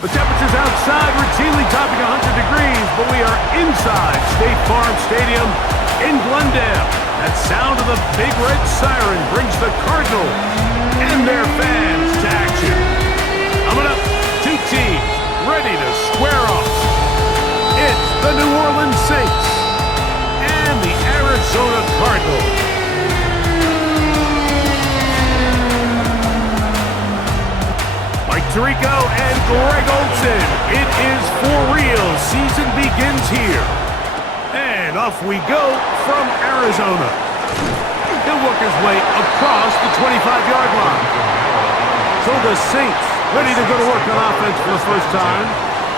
The temperatures outside routinely topping 100 degrees, but we are inside State Farm Stadium in Glendale. That sound of the big red siren brings the Cardinals and their fans to action. Coming up, two teams ready to square off. It's the New Orleans Saints and the Arizona Cardinals. Mike Tirico and Greg Olsen. It is for real. Season begins here. And off we go from Arizona. He'll work his way across the 25-yard line. So the Saints ready to go to work on offense for the first time.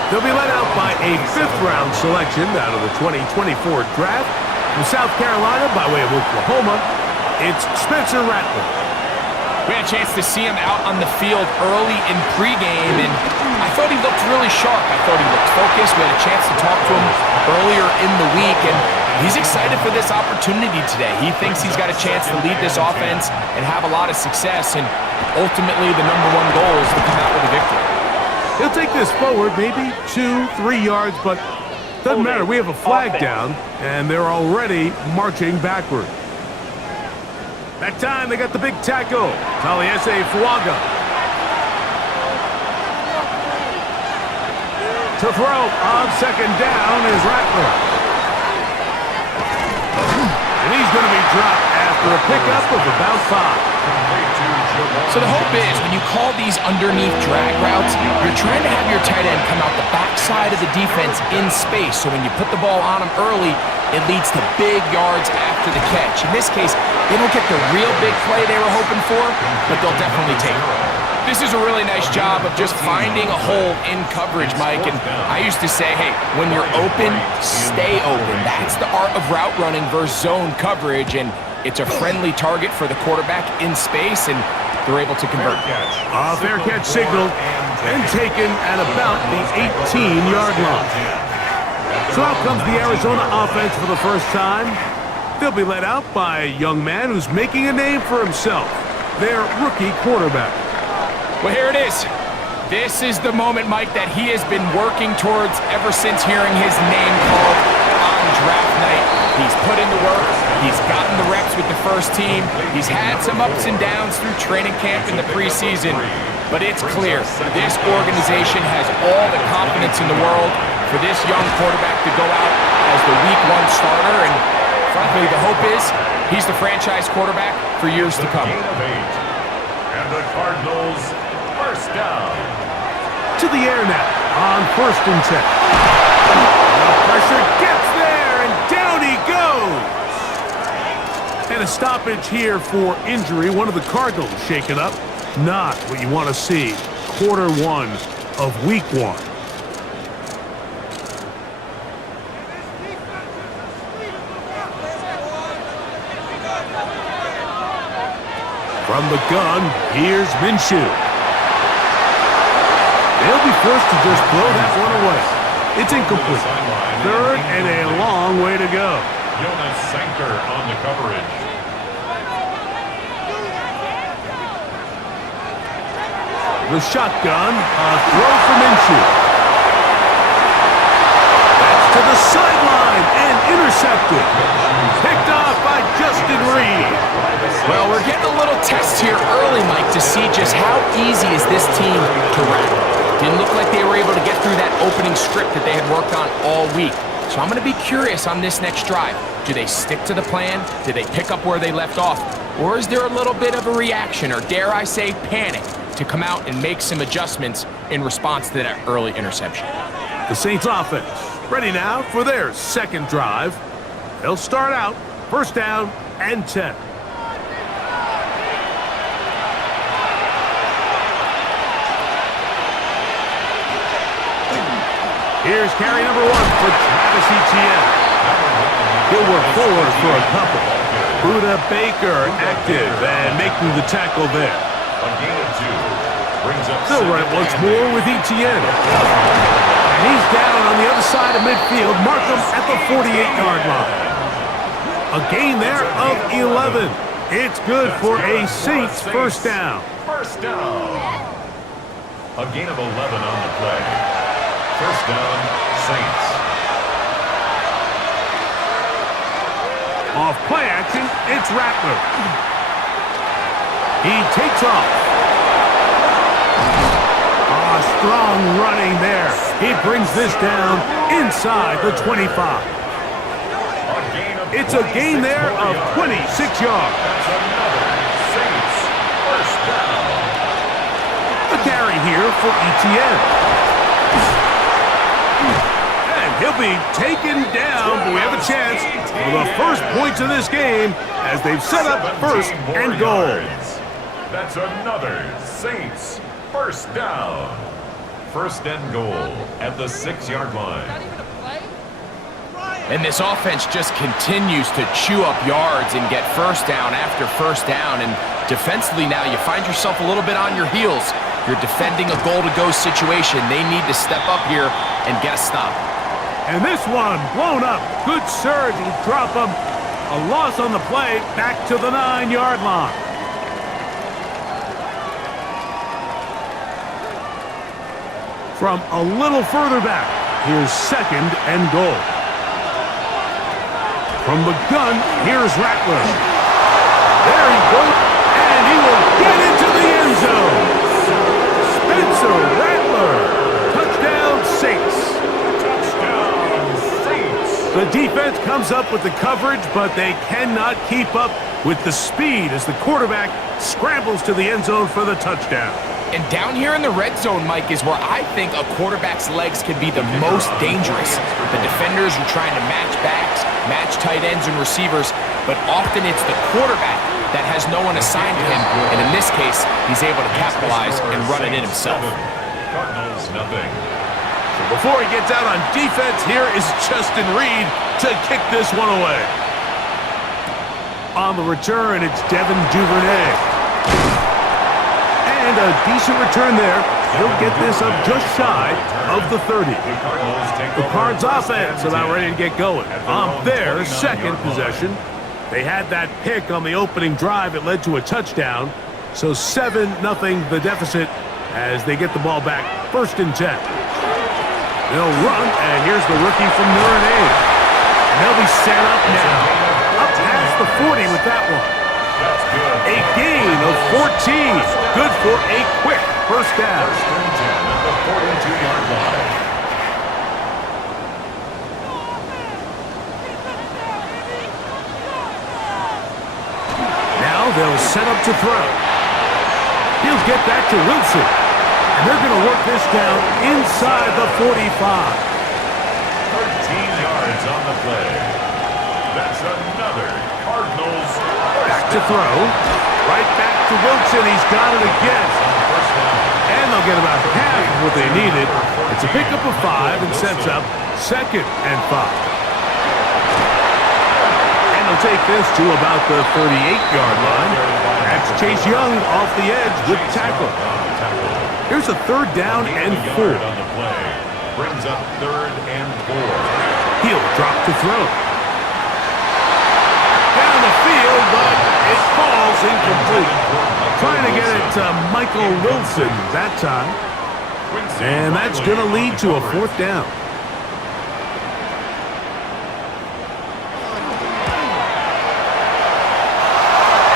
They'll be led out by a fifth-round selection out of the 2024 draft. From South Carolina by way of Oklahoma, it's Spencer Rattler. We had a chance to see him out on the field early in pregame, and I thought he looked really sharp. I thought he looked focused. We had a chance to talk to him earlier in the week, and he's excited for this opportunity today. He thinks he's got a chance to lead this offense and have a lot of success, and ultimately the #1 goal is to come out with a victory. He'll take this forward, maybe 2-3 yards, but doesn't matter. We have a flag down, and they're already marching backward. That time, they got the big tackle. Taliesin Fuaga. To throw on second down is Rattler. And he's going to be dropped after a pickup of about 5. So the hope is, when you call these underneath drag routes, you're trying to have your tight end come out the backside of the defense in space. So when you put the ball on him early, it leads to big yards after the catch. In this case, they don't get the real big play they were hoping for, but they'll definitely take it. This is a really nice job of just finding a hole in coverage, Mike. And I used to say, hey, when you're open, stay open. That's the art of route running versus zone coverage, and it's a friendly target for the quarterback in space, and they're able to convert. A fair catch signal and taken at about the 18-yard line. So out comes the Arizona offense for the first time. They'll be led out by a young man who's making a name for himself, their rookie quarterback. Well, here it is. This is the moment, Mike, that he has been working towards ever since hearing his name called on draft night. He's put in the work. He's gotten the reps with the first team. He's had some ups and downs through training camp in the preseason. But it's clear this organization has all the confidence in the world for this young quarterback to go out as the Week 1 starter. And frankly, the hope is he's the franchise quarterback for years to come. And the Cardinals, first down. To the air now on 1st and 10. The pressure gets there, and down he goes. And a stoppage here for injury. One of the Cardinals shaken up. Not what you want to see. Quarter 1 of Week 1. From the gun, here's Minshew. They'll be forced to just throw that one away. It's incomplete. 3rd and a long way to go. Jonas Sanker on the coverage. The shotgun, a throw for Minshew. That's to the sideline and intercepted. Picked off by Justin Reed. Well, we're getting a little test here early, Mike, to see just how easy is this team to rattle. Didn't look like they were able to get through that opening script that they had worked on all week. So I'm going to be curious on this next drive. Do they stick to the plan? Do they pick up where they left off? Or is there a little bit of a reaction, or dare I say panic, to come out and make some adjustments in response to that early interception? The Saints offense ready now for their second drive. They'll start out 1st down and 10. Here's carry number 1 for Travis Etienne. He'll work forward for a couple. Buda Baker active and making the tackle there. A gain of 2. Brings up They'll run it once more with Etienne. And he's down on the other side of midfield. Mark him at the 48-yard line. A gain there of 11. It's good for a Saints first down. First down. A gain of 11 on the play. First down, Saints. Off play action, it's Rattler. He takes off. Strong running there. He brings this down inside the 25. It's a gain there of 26 yards. That's another Saints first down. The carry here for ETN. And he'll be taken down, but we have a chance for the first points of this game as they've set up first and goal. That's another Saints first down. First and goal at the 6-yard line. And this offense just continues to chew up yards and get first down after first down. And defensively now, you find yourself a little bit on your heels. You're defending a goal-to-go situation. They need to step up here and get a stop. And this one blown up. Good surge and drop him. A loss on the play back to the 9-yard line. From a little further back, here's second and goal. From the gun, here's Rattler. There he goes, and he will get into the end zone. Spencer Rattler. Touchdown, Saints. Touchdown, Saints. The defense comes up with the coverage, but they cannot keep up with the speed as the quarterback scrambles to the end zone for the touchdown. And down here in the red zone, Mike, is where I think a quarterback's legs can be the most dangerous. The defenders are trying to match backs, match tight ends and receivers, but often it's the quarterback that has no one assigned to him, and in this case, he's able to capitalize and run it in himself. Cardinals, nothing. So before he gets out on defense, here is Justin Reed to kick this one away. On the return, it's Devin Duvernay. And a decent return there. He'll get this up just shy of the 30. The Cards offense about ready to get going. On their second possession. They had that pick on the opening drive. It led to a touchdown. So 7-0 the deficit as they get the ball back. First and 10. They'll run, and here's the rookie from Notre Dame. And they'll be set up now. Up past the 40 with that one. A gain of 14. Good for a quick first down. First and 10 at the 42-yard line. Now they'll set up to throw. He'll get that to Wilson. And they're going to work this down inside the 45. 13 yards on the play. That's another Cardinals. Back to throw. Right back to Wilson. He's got it again. And they'll get about half of what they needed. It's a pickup of 5 and sets up second and 5. And they'll take this to about the 38-yard line. That's Chase Young off the edge with tackle. Here's a third down and 4. Brings up third and 4. He'll drop to throw. Down the field, but it falls incomplete. Trying to get it to Michael Wilson that time. And that's going to lead to a fourth down.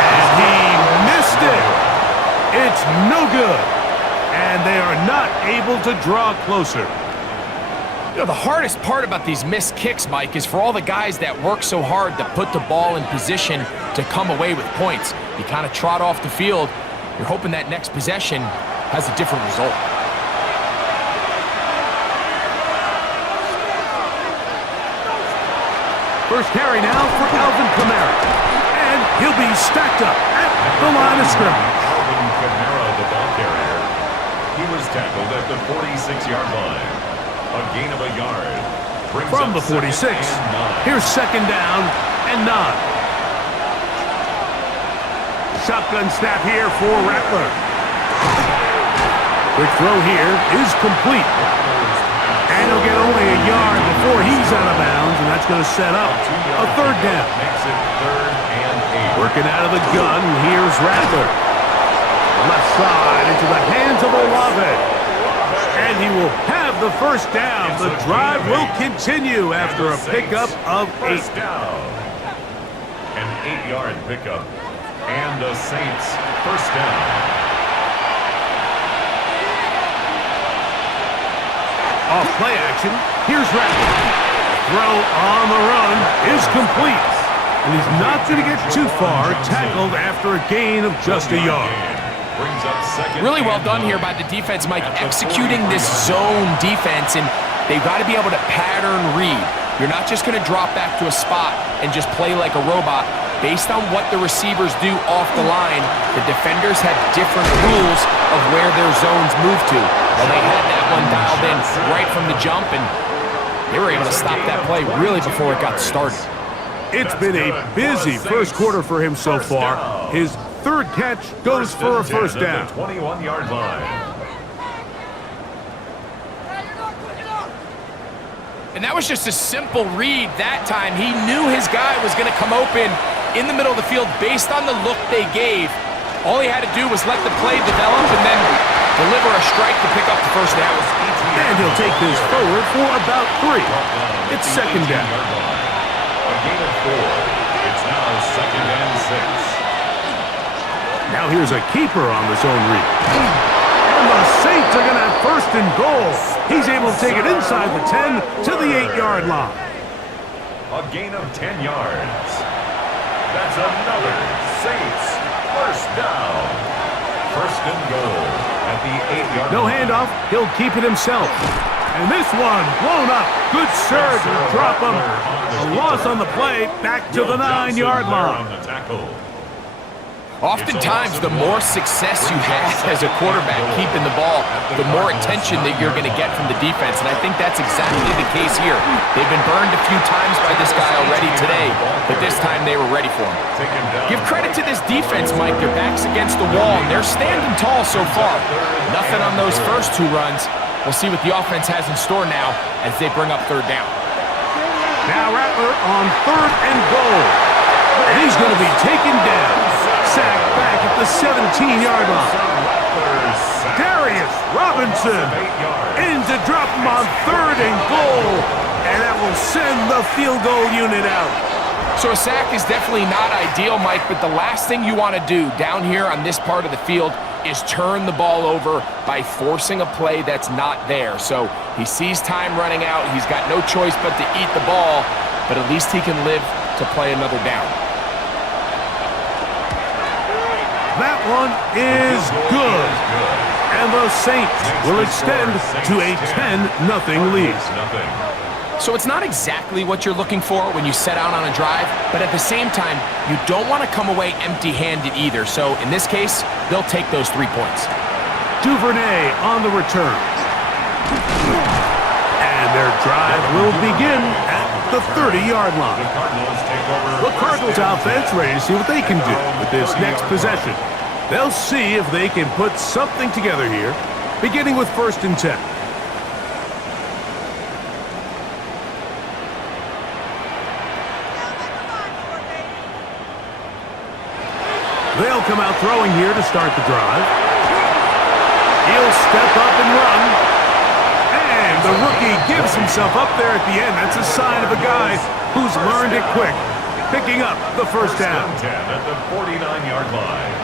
And he missed it. It's no good. And they are not able to draw closer. You know, the hardest part about these missed kicks, Mike, is for all the guys that work so hard to put the ball in position to come away with points. You kind of trot off the field. You're hoping that next possession has a different result. First carry now for Alvin Kamara. And he'll be stacked up at the line of scrimmage. Alvin Kamara, the ball carrier. He was tackled at the 46-yard line. A gain of a yard. From the 46, here's second down and 9. Shotgun snap here for Rattler. Quick throw here is complete. And he'll get only a yard before he's out of bounds, and that's going to set up a third down. Makes it third and 8. Working out of the gun, here's Rattler. Left side into the hands of Olave. And he will have the first down. The drive will continue after a pickup of 8. First down. An 8-yard pickup. And the Saints first down. Off play action. Here's Rattler. Throw on the run is complete. And he's not going to get too far, tackled after a gain of just a yard. Really well done here by the defense, Mike, executing this zone defense, and they've got to be able to pattern read. You're not just going to drop back to a spot and just play like a robot. Based on what the receivers do off the line, the defenders have different rules of where their zones move to. Well, they had that one dialed in right from the jump, and they were able to stop that play really before it got started. It's been a busy first quarter for him so far. His third catch goes for a first down. 21-yard line. And that was just a simple read that time. He knew his guy was going to come open in the middle of the field based on the look they gave. All he had to do was let the play develop and then deliver a strike to pick up the first down. And he'll take this forward for about 3. It's second down. A gain of 4. It's now second and 6. Now here's a keeper on the zone read. And the Saints are going to have first and goal. He's able to take it inside the 10 to the 8-yard line. A gain of 10 yards. That's another Saints first down. First and goal at the 8-yard line. No handoff. He'll keep it himself. And this one blown up. Good surge and drop him. A loss on the play. Back to the 9-yard line. Oftentimes, the more success you have as a quarterback keeping the ball, the more attention that you're going to get from the defense, and I think that's exactly the case here. They've been burned a few times by this guy already today, but this time they were ready for him. Give credit to this defense, Mike. Their back's against the wall, and they're standing tall so far. Nothing on those first 2 runs. We'll see what the offense has in store now as they bring up third down. Now Rattler on third and goal. And he's going to be taken down. Sacked back at the 17-yard line. Darius Robinson in to drop him on third and goal. And that will send the field goal unit out. So a sack is definitely not ideal, Mike, but the last thing you want to do down here on this part of the field is turn the ball over by forcing a play that's not there. So he sees time running out. He's got no choice but to eat the ball, but at least he can live to play another down. That one is good. And the Saints will extend to a 10-0 lead. So it's not exactly what you're looking for when you set out on a drive, but at the same time, you don't want to come away empty-handed either. So in this case, they'll take those 3 points. Duvernay on the return. And their drive will begin at the 30-yard line. The Cardinals offense ready to see what they can do with this next possession. They'll see if they can put something together here, beginning with first and 10. They'll come out throwing here to start the drive. He'll step up and run. And the rookie gives himself up there at the end. That's a sign of a guy who's learned it quick, picking up the first down. 10 at the 49-yard line.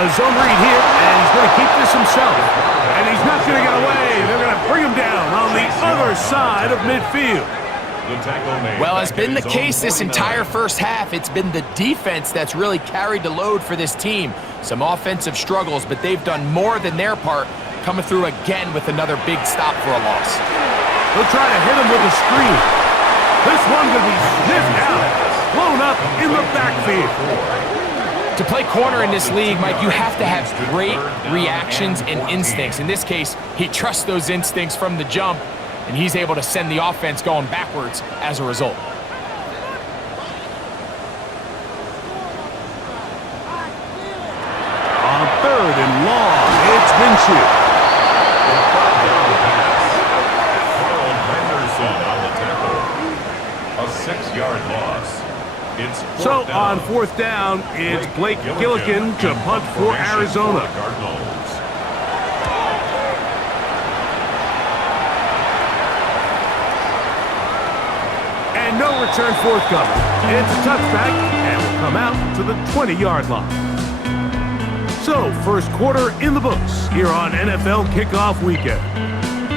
A zone read here, and he's going to keep this himself. And he's not going to get away. They're going to bring him down on the other side of midfield. Well, as been the case this entire first half, it's been the defense that's really carried the load for this team. Some offensive struggles, but they've done more than their part, coming through again with another big stop for a loss. They'll try to hit him with a screen. This one going to be sniffed out, blown up in the backfield. To play corner in this league, Mike, you have to have great reactions and instincts. In this case, he trusts those instincts from the jump, and he's able to send the offense going backwards as a result. On third and long, it's Minshew. 8-yard loss. It's So fourth down. on fourth down, it's Blake Gilligan to punt for Arizona. Cardinals. And no return forthcoming. It's a touchback and will come out to the 20-yard line. So, first quarter in the books here on NFL Kickoff Weekend.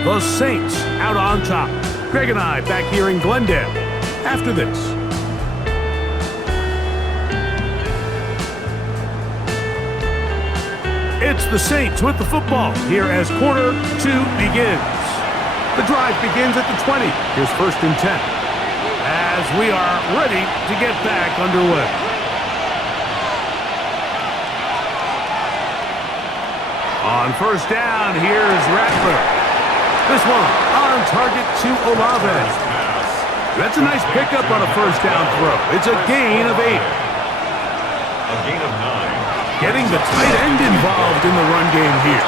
The Saints out on top. Greg and I back here in Glendale after this. It's the Saints with the football here as quarter two begins. The drive begins at the 20. Here's first and 10. As we are ready to get back underway. On first down, here's Rattler. This one on target to Olave. That's a nice pickup on a first down throw. It's a gain of 8. A gain of 9. Getting the tight end involved in the run game here.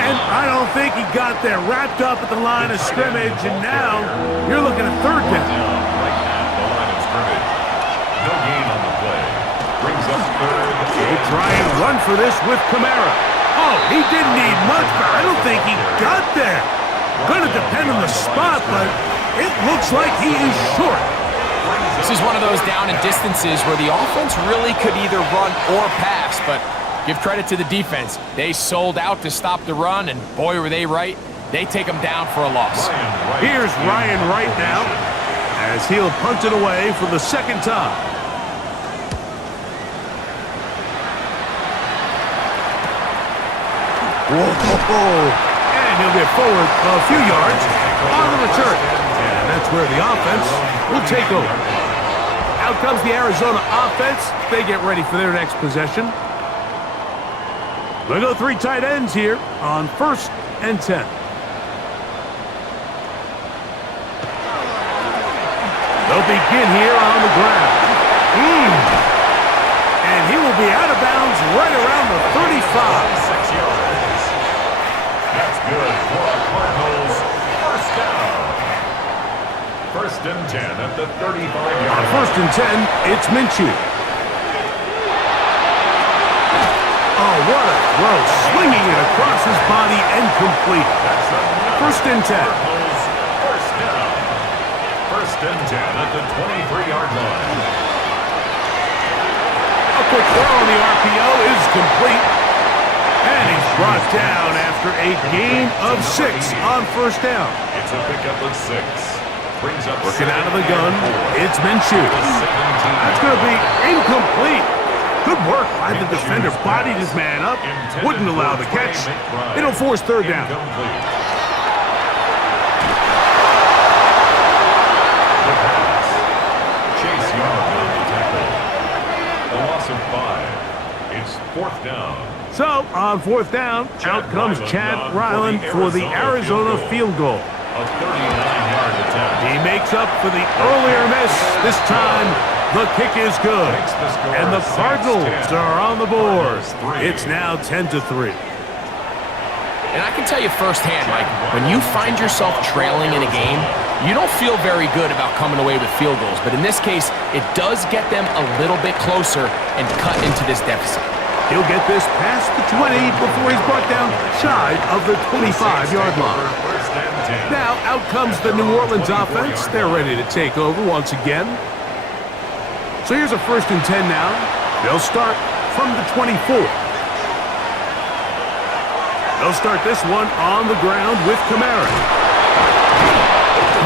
And I don't think he got there wrapped up at the line of scrimmage, and now you're looking at third down. Right at the line of scrimmage. No gain on the play. Brings up third. We'll try and run for this with Kamara. Oh, he didn't need much, but I don't think he got there. Going to depend on the spot, but it looks like he is short. This is one of those down and distances where the offense really could either run or pass, but give credit to the defense. They sold out to stop the run, and boy, were they right. They take them down for a loss. Here's Ryan Wright now as he'll punt it away for the second time. Whoa, and he'll get forward a few yards on the return. And that's where the offense will take over. Out comes the Arizona offense. They get ready for their next possession. They'll go 3 tight ends here on first and 10. They'll begin here on the ground. And he will be out of bounds right around the 35. 6 yards. That's good for the Cardinals. First down. First and 10 at the 35-yard On line. first and 10, it's Minshew. Oh, what a throw. Swinging it across his body and complete. That's First and 10. Cardinals. First down. First and 10 at the 23-yard line. A quick throw on the RPO is complete. And he's brought down after a gain of 6 on first down. It's a pickup of 6. Brings up Working out of the gun, it's Minshew. That's going to be incomplete. Good work by the defender. Bodied his man up. Wouldn't allow the catch. It'll force third down. Chase Young on the tackle. A loss of 5. It's fourth down. So, on fourth down, out comes Chad Ryland for the Arizona field goal. A 39-yard attempt. He makes up for the earlier miss. This time, the kick is good. And the Cardinals are on the board. It's now 10-3. And I can tell you firsthand, Mike, when you find yourself trailing in a game, you don't feel very good about coming away with field goals. But in this case, it does get them a little bit closer and cut into this deficit. He'll get this past the 20 before he's brought down shy of the 25-yard line. Now, out comes the New Orleans offense. They're ready to take over once again. So here's a first and 10 now. They'll start from the 24. They'll start this one on the ground with Kamara.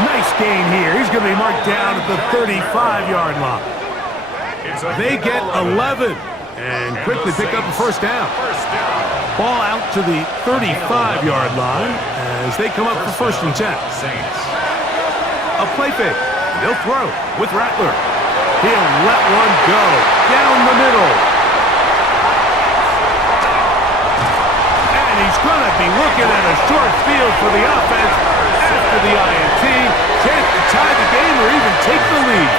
Nice gain here. He's going to be marked down at the 35-yard line. They get 11 and quickly pick up a first down. Ball out to the 35-yard line as they come up for first and 10. A play fake. They'll throw with Rattler. He'll let one go down the middle. And he's going to be looking at a short field for the offense after the INT. Chance to tie the game or even take the lead.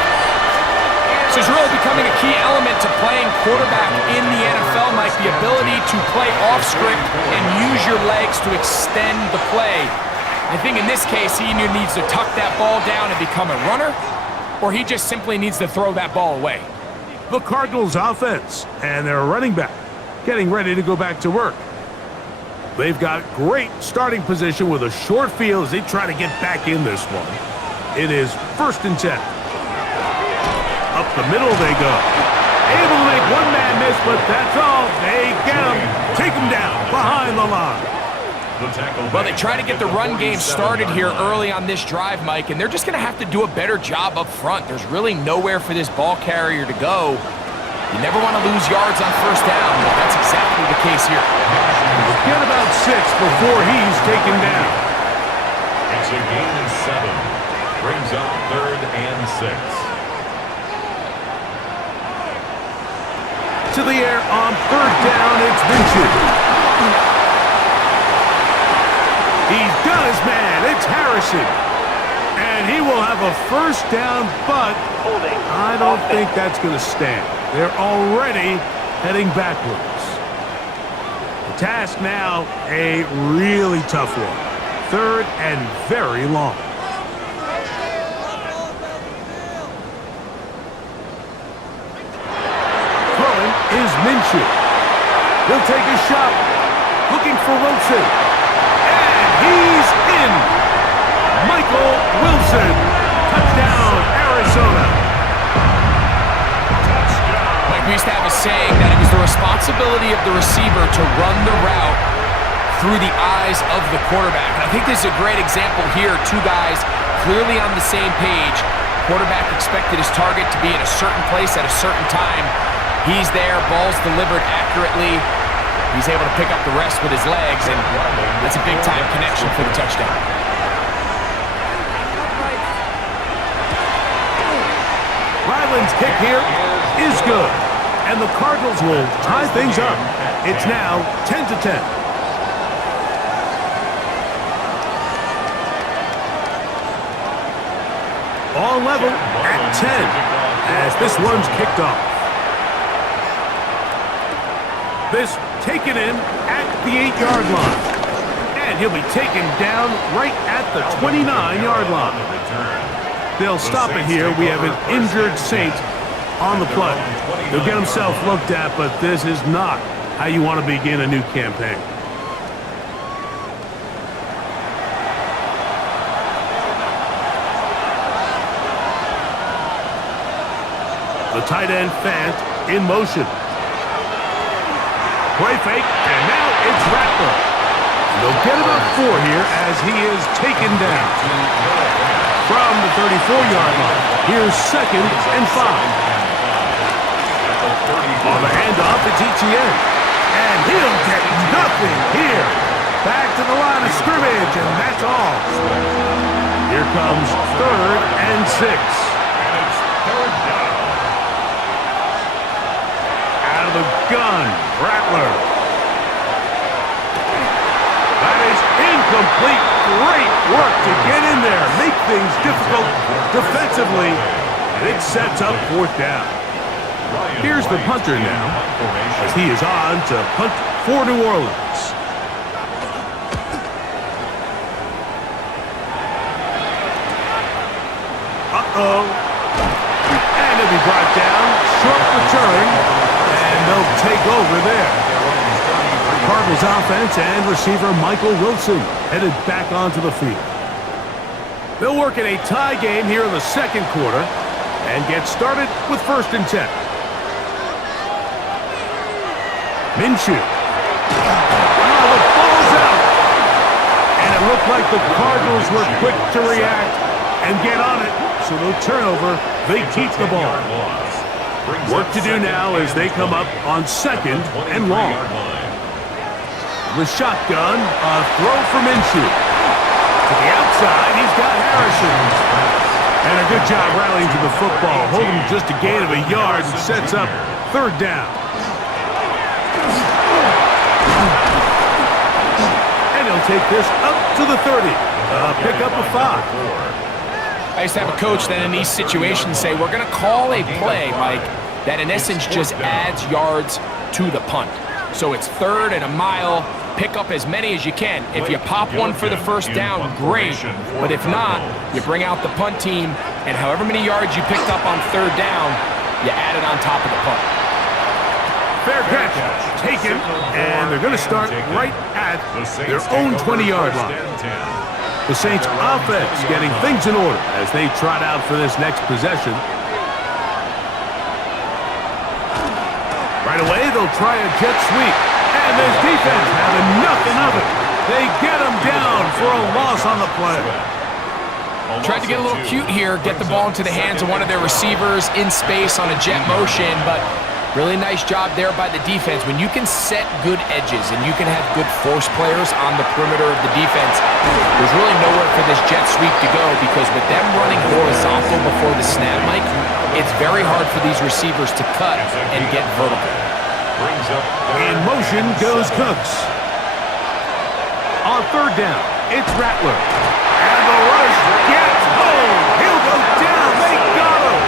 This is really becoming a key element to playing quarterback in the NFL, Mike, the ability to play off script and use your legs to extend the play. I think in this case, he either needs to tuck that ball down and become a runner, or he just simply needs to throw that ball away. The Cardinals offense and their running back getting ready to go back to work. They've got great starting position with a short field as they try to get back in this one. It is 1st and 10. Up the middle they go. Able to make one man miss, but that's all. They get him. Take him down behind the line. Well, they try to get the run game started here early on this drive, Mike, and they're just going to have to do a better job up front. There's really nowhere for this ball carrier to go. You never want to lose yards on 1st down, but that's exactly the case here. Get about 6 before he's taken down. It's a gain of 7. Brings up 3rd and 6. To the air on 3rd down, it's Minshew. He's got his man, it's Harrison. And he will have a 1st down, but I don't think that's going to stand. They're already heading backwards. The task now, a really tough one. 3rd and very long. Throwing is Minshew. He'll take a shot. Looking for Wilson. And he's in. Michael Wilson. Touchdown, Arizona. Mike, we used to have a saying that it was the responsibility of the receiver to run the route through the eyes of the quarterback. And I think this is a great example here. 2 guys clearly on the same page. Quarterback expected his target to be in a certain place at a certain time. He's there, ball's delivered accurately. He's able to pick up the rest with his legs, and that's a big-time connection for the touchdown. Ryland's kick here is good, and the Cardinals will tie things up. It's now 10-10. All level at 10 as this one's kicked off. This taken in at the 8-yard line. And he'll be taken down right at the 29-yard line. They'll stop it here. We have an injured Saint on the play. He'll get himself looked at, but this is not how you want to begin a new campaign. The tight end Fant in motion. Play fake, and now it's Rattler. They'll get about 4 here as he is taken down. From the 34-yard line, here's 2nd and 5. On the handoff, it's Etienne. And he'll get nothing here. Back to the line of scrimmage, and that's all. Here comes 3rd and 6. And it's 3rd down. Out of the gun, Rattler. That is incomplete. Great work to get in there, make things difficult defensively, and it sets up 4th down. Here's the punter now, as he is on to punt for New Orleans. Uh-oh. And he'll be brought down, short return, and they'll take over there. Cardinals offense and receiver Michael Wilson headed back onto the field. They'll work in a tie game here in the 2nd quarter and get started with 1st and 10. Minshew. Oh, the ball's out. And it looked like the Cardinals were quick to react and get on it. So no turnover. They keep the ball. Work to do now as they come up on 2nd and long. The shotgun, a throw for Minshew. To the outside, he's got Harrison. And a good job rallying to the football. Holding just a gain of a yard and sets up 3rd down. And he'll take this up to the 30. Pick up a 5. I used to have a coach that in these situations say, we're going to call a play, Mike, that in essence just adds yards to the punt. So it's 3rd and a mile. Pick up as many as you can. If you pop one for the 1st down, great. But if not, you bring out the punt team, and however many yards you picked up on third down, you added on top of the punt. Fair catch, taken, and they're going to start right at their own 20-yard line. The Saints offense getting things in order as they trot out for this next possession. Right away, they'll try a jet sweep, and this defense having nothing of it. They get him down for a loss on the play. Tried to get a little cute here, get the ball into the hands of one of their receivers in space on a jet motion, but really nice job there by the defense. When you can set good edges and you can have good force players on the perimeter of the defense, there's really nowhere for this jet sweep to go, because with them running horizontal before the snap, Mike, it's very hard for these receivers to cut and get vertical. In motion goes Cooks. On third down, it's Rattler. And the rush gets home. He'll go down. They got him.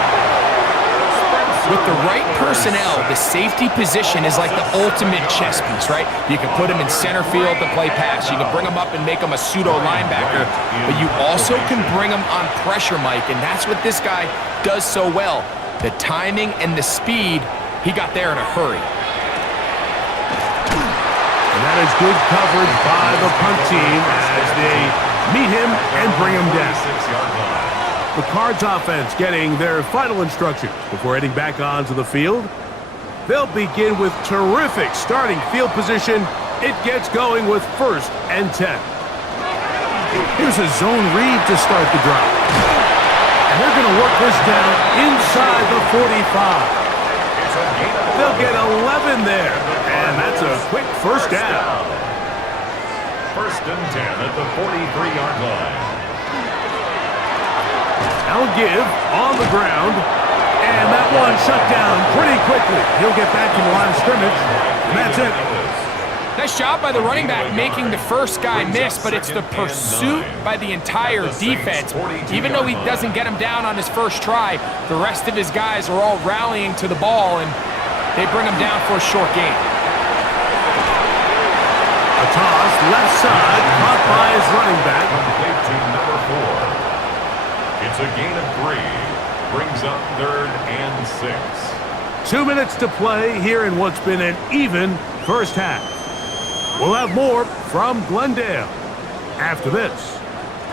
With the right personnel, the safety position is like the ultimate chess piece, right? You can put him in center field to play pass. You can bring him up and make him a pseudo linebacker, but you also can bring him on pressure, Mike, and that's what this guy does so well. The timing and the speed, he got there in a hurry. And that is good coverage by the punt team as they meet him and bring him down. The Cards offense getting their final instructions before heading back onto the field. They'll begin with terrific starting field position. It gets going with 1st and 10. Here's a zone read to start the drive. And they're going to work this down inside the 45. They'll get 11 there, and that's a quick first down. 1st and 10 at the 43-yard line. Now give on the ground, and that one shut down pretty quickly. He'll get back to the line of scrimmage, and that's it. Nice job by the running back making the first guy miss, but it's the pursuit by the entire defense. Even though he doesn't get him down on his first try, the rest of his guys are all rallying to the ball, and they bring him down for a short gain. A toss, left side, caught by his running back. Complete to number 4. It's a gain of 3. Brings up 3rd and 6. 2 minutes to play here in what's been an even first half. We'll have more from Glendale after this.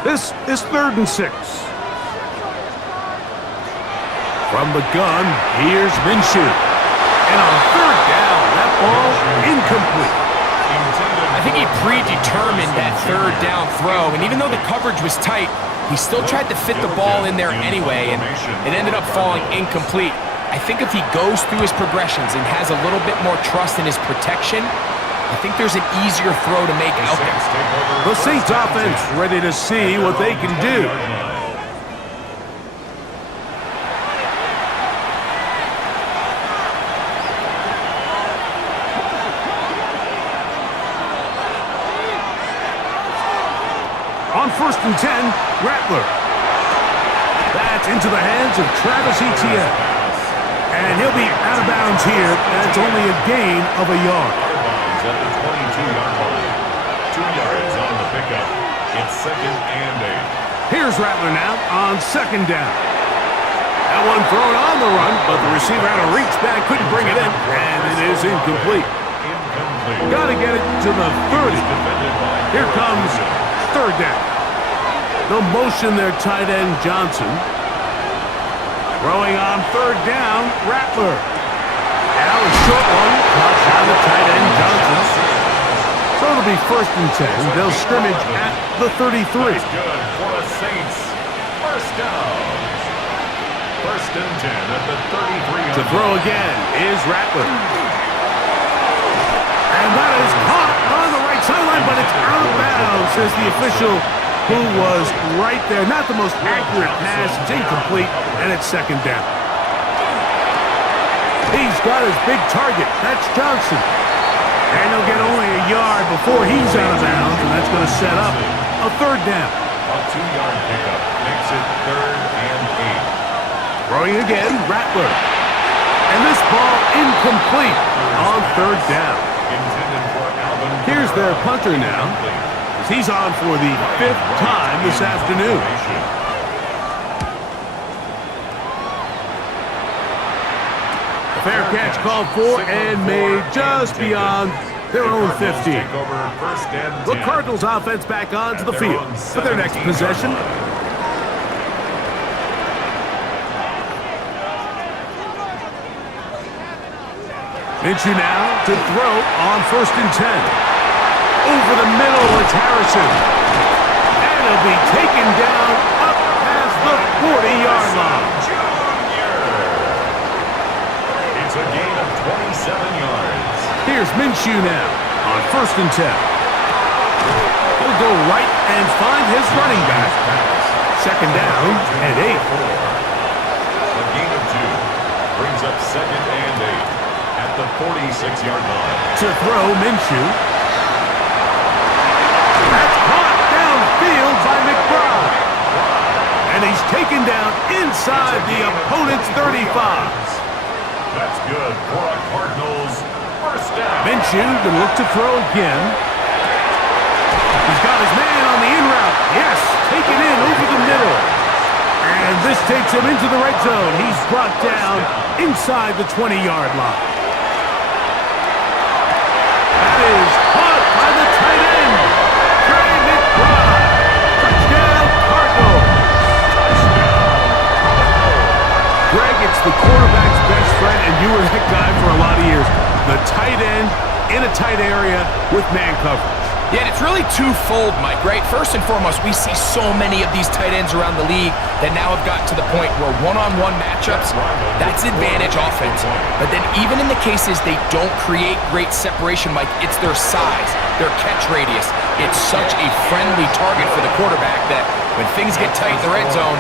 This is 3rd and 6. From the gun, here's Minshew. And on 3rd down, that ball incomplete. I think he predetermined that 3rd down throw, and even though the coverage was tight, he still tried to fit the ball in there anyway, and it ended up falling incomplete. I think if he goes through his progressions and has a little bit more trust in his protection, I think there's an easier throw to make out there. The Saints offense ready to see what they can do. On 1st and 10, Rattler. That's into the hands of Travis Etienne. And he'll be out of bounds here, and it's only a gain of a yard. At the 22-yard line. 2 yards on the pickup. It's 2nd and 8. Here's Rattler now on 2nd down. That one thrown on the run, but the receiver had to reach back, couldn't bring it in, and it is incomplete. Got to get it to the 30. Here comes 3rd down. They'll motion their tight end Johnson. Throwing on 3rd down, Rattler. Now a short one, caught by the tight end Johnson. So it'll be 1st and 10. They'll scrimmage at the 33. That's good for the Saints. 1st down. 1st and 10 at the 33. To throw again is Rattler. And that is caught on the right sideline, but it's out of bounds, says the official, who was right there. Not the most accurate pass. It's incomplete, and it's 2nd down. He's got his big target. That's Johnson. And he'll get only a yard before he's out of bounds, and that's going to set up a 3rd down. A 2-yard pickup makes it 3rd and 8. Throwing again, Rattler. And this ball incomplete on 3rd down. Here's their punter now, as he's on for the 5th time this afternoon. Fair catch called for and made just beyond their own 50. The Cardinals offense back onto the field for their next possession. Minshew now to throw on 1st and 10. Over the middle, it's Harrison. And he'll be taken down up past the 40-yard line. It's a gain of 27 yards. Here's Minshew now on 1st and 10. He'll go right and find his running back. 2nd down and 8. A gain of 2 brings up 2nd and 8 at the 46-yard line. To throw, Minshew. That's caught downfield by McBride. And he's taken down inside the opponent's 35. That's good for a Cardinals first down. Minshew to look to throw again. He's got his man on the in route. Yes, taken in over the middle. And this takes him into the red zone. He's brought down inside the 20-yard line. That is caught by the tight end, Trey McBride. Touchdown, Cardinals. Greg, it's the quarterback's best friend, and you were that guy for a lot of years. The tight end in a tight area with man coverage. Yeah, and it's really twofold, Mike, right? First and foremost, we see so many of these tight ends around the league that now have gotten to the point where one-on-one matchups, that's advantage offense. But then even in the cases they don't create great separation, Mike, it's their size, their catch radius. It's such a friendly target for the quarterback that when things get tight in the red zone,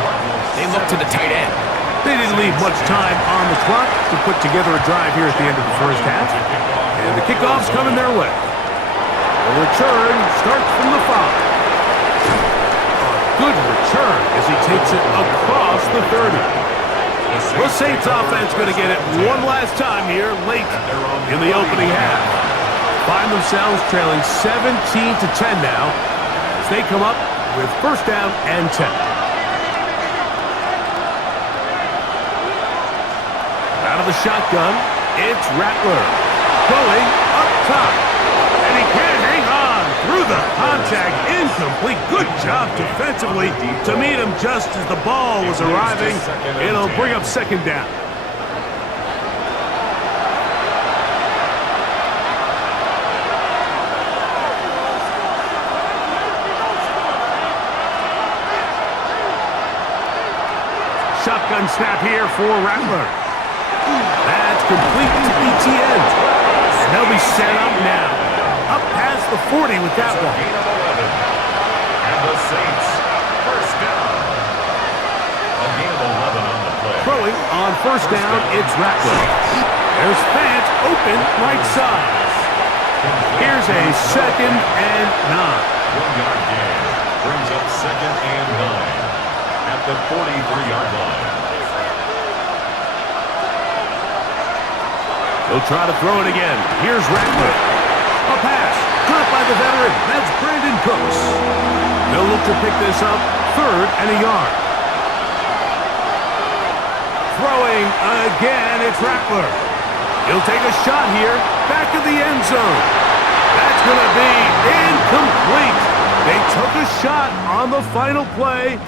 they look to the tight end. They didn't leave much time on the clock to put together a drive here at the end of the first half. And the kickoff's coming their way. The return starts from the 5. A good return as he takes it across the 30. The Saints offense going to get it one last time here late in the opening half. Find themselves trailing 17-10 now as they come up with 1st down and 10. Out of the shotgun, it's Rattler going up top. And he can't hang on through the contact. Incomplete. Good job defensively to meet him just as the ball was arriving. It'll bring up 2nd down. Shotgun snap here for Rattler. That's complete to ETN. And they'll be set up now. Up past the 40 with that one. Gain of 11. And the Saints first down. A gain of 11 on the play. Throwing on 1st down, it's Rattler. There's Fant open right side. Here's a 2nd and 9. 1-yard gain brings up 2nd and 9 at the 43-yard line. He'll try to throw it again. Here's Rattler. A pass, caught by the veteran. That's Brandon Cooks. They'll look to pick this up 3rd and a yard. Throwing again, it's Rattler. He'll take a shot here, back of the end zone. That's going to be incomplete. They took a shot on the final play.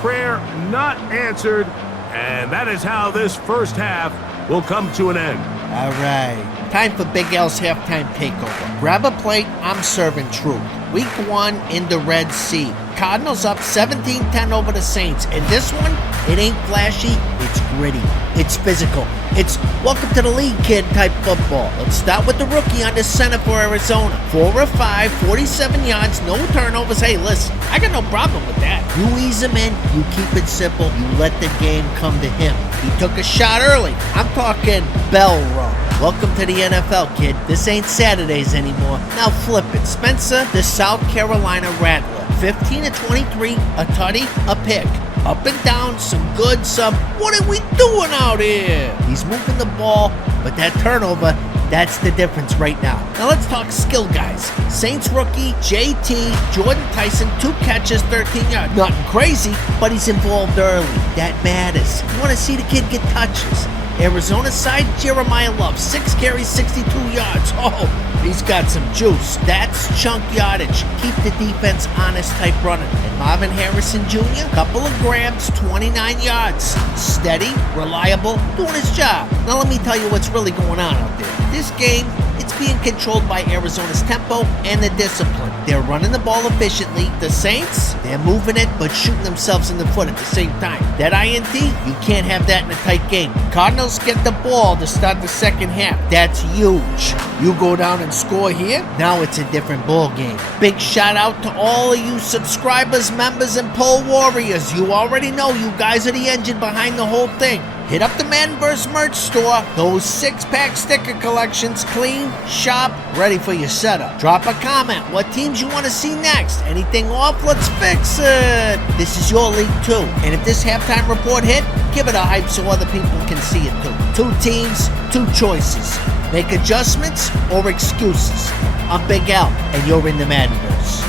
Prayer not answered, and that is how this first half will come to an end. All right. Time for Big L's halftime takeover. Grab a plate, I'm serving truth. Week 1 in the Red Sea. Cardinals up 17-10 over the Saints. And this one, it ain't flashy, it's gritty. It's physical. It's welcome to the league, kid type football. Let's start with the rookie under center for Arizona. 4 of 5, 47 yards, no turnovers. Hey, listen, I got no problem with that. You ease him in, you keep it simple, you let the game come to him. He took a shot early. I'm talking bell rung. Welcome to the NFL, kid. This ain't Saturdays anymore. Now flip it. Spencer, the South Carolina Rattler. 15 of 23, a tutty, a pick. Up and down, some good, some what are we doing out here? He's moving the ball, but that turnover, that's the difference right now. Now let's talk skill guys. Saints rookie, JT, Jordyn Tyson, 2 catches, 13 yards. Nothing crazy, but he's involved early. That matters. You want to see the kid get touches. Arizona side, Jeremiah Love, 6 carries, 62 yards. Oh, he's got some juice. That's chunk yardage. Keep the defense honest type running. And Marvin Harrison Jr., couple of grabs, 29 yards. Steady, reliable, doing his job. Now let me tell you what's really going on out there. This game, it's being controlled by Arizona's tempo and the discipline. They're running the ball efficiently. The Saints, they're moving it but shooting themselves in the foot at the same time. That INT, you can't have that in a tight game. Cardinals get the ball to start the second half. That's huge. You go down and score here, now it's a different ball game. Big shout out to all of you subscribers, members, and poll warriors. You already know you guys are the engine behind the whole thing. Hit up the Madden vs. merch store. Those 6-pack sticker collections, clean, sharp, ready for your setup. Drop a comment. What teams you want to see next? Anything off? Let's fix it. This is your league too. And if this halftime report hit, give it a hype so other people can see it too. 2 teams, 2 choices. Make adjustments or excuses. I'm Big Al, and you're in the Maddenverse.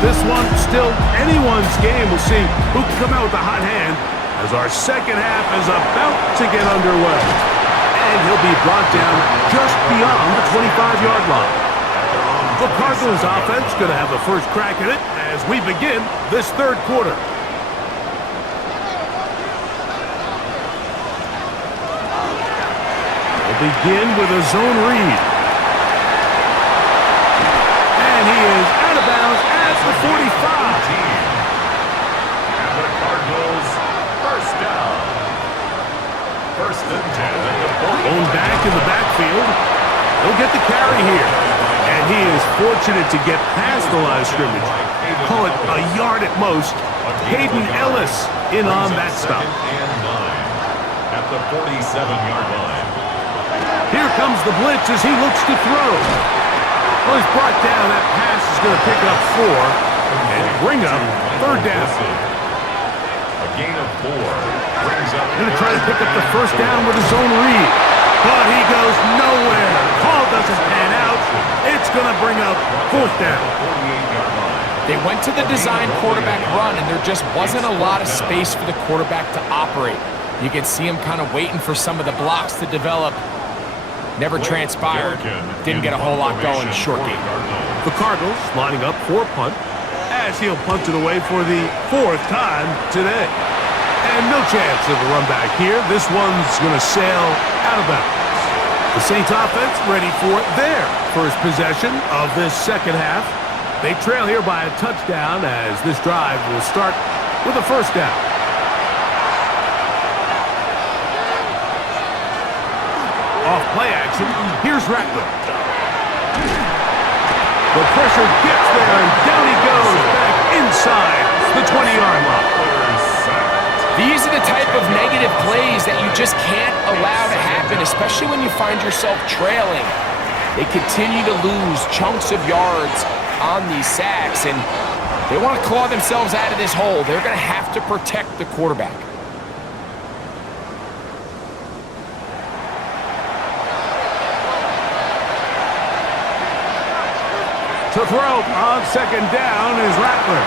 This one still anyone's game. We'll see who can come out with a hot hand as our second half is about to get underway. And he'll be brought down just beyond the 25-yard line. The Cardinals offense going to have the first crack at it as we begin this third quarter. We'll begin with a zone read. And he is out of bounds at the 45. And the Cardinals first down. First and 10 at the 40. Going back in the backfield. He'll get the carry here. And he is fortunate to get past the line of scrimmage. Call it a yard at most. Hayden Ellis in on that stop. And 9 at the 47-yard line. Here comes the blitz as he looks to throw. Well, he's brought down. That pass is going to pick up 4 and bring up third down. A gain of 4 brings up. Going to try to pick up the first down with his own read. But he goes nowhere. Call doesn't pan out. It's going to bring up fourth down. They went to the design quarterback run, and there just wasn't a lot of space for the quarterback to operate. You can see him kind of waiting for some of the blocks to develop. Never transpired. Didn't get a whole lot going in short game. The Cardinals lining up for a punt as he'll punt it away for the 4th time today. And no chance of a run back here. This one's going to sail out of bounds. The Saints offense ready for their first possession of this second half. They trail here by a touchdown as this drive will start with a first down. Off play action, here's Rattler. The pressure gets there, and down he goes back inside the 20-yard line. These are the type of negative plays that you just can't allow to happen, especially when you find yourself trailing. They continue to lose chunks of yards on these sacks, and they want to claw themselves out of this hole. They're going to have to protect the quarterback. To throw on second down is Rattler.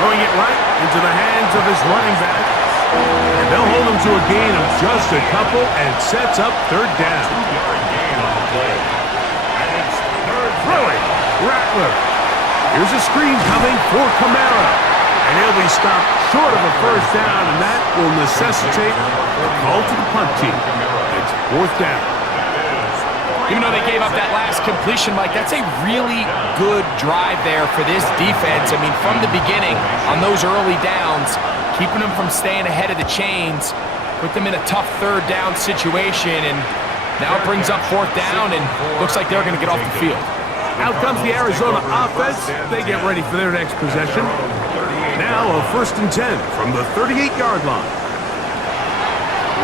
Throwing it right into the hands of his running back. And they'll hold him to a gain of just a couple and sets up third down. Throwing Rattler. Here's a screen coming for Kamara. And he'll be stopped short of a first down, and that will necessitate a call to the punt team. It's fourth down. Even though they gave up that last completion, Mike, that's a really good drive there for this defense. I mean, from the beginning, on those early downs, keeping them from staying ahead of the chains, put them in a tough third down situation, and now it brings up fourth down, and looks like they're going to get off the field. Out comes the Arizona offense. They get ready for their next possession. Now a first and 10 from the 38-yard line.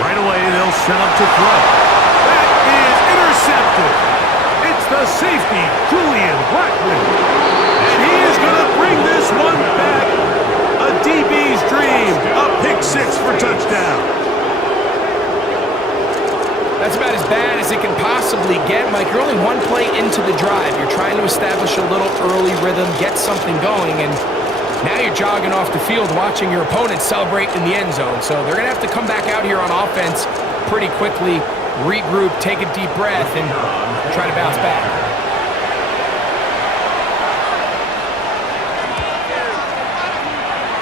Right away, they'll set up to throw. That is intercepted. It's the safety, Julian Blackman. And he is going to bring this one back. A DB's dream. A pick six for touchdown. That's about as bad as it can possibly get, Mike. You're only one play into the drive. You're trying to establish a little early rhythm, get something going, and now you're jogging off the field watching your opponent celebrate in the end zone. So they're going to have to come back out here on offense pretty quickly, regroup, take a deep breath, and try to bounce back.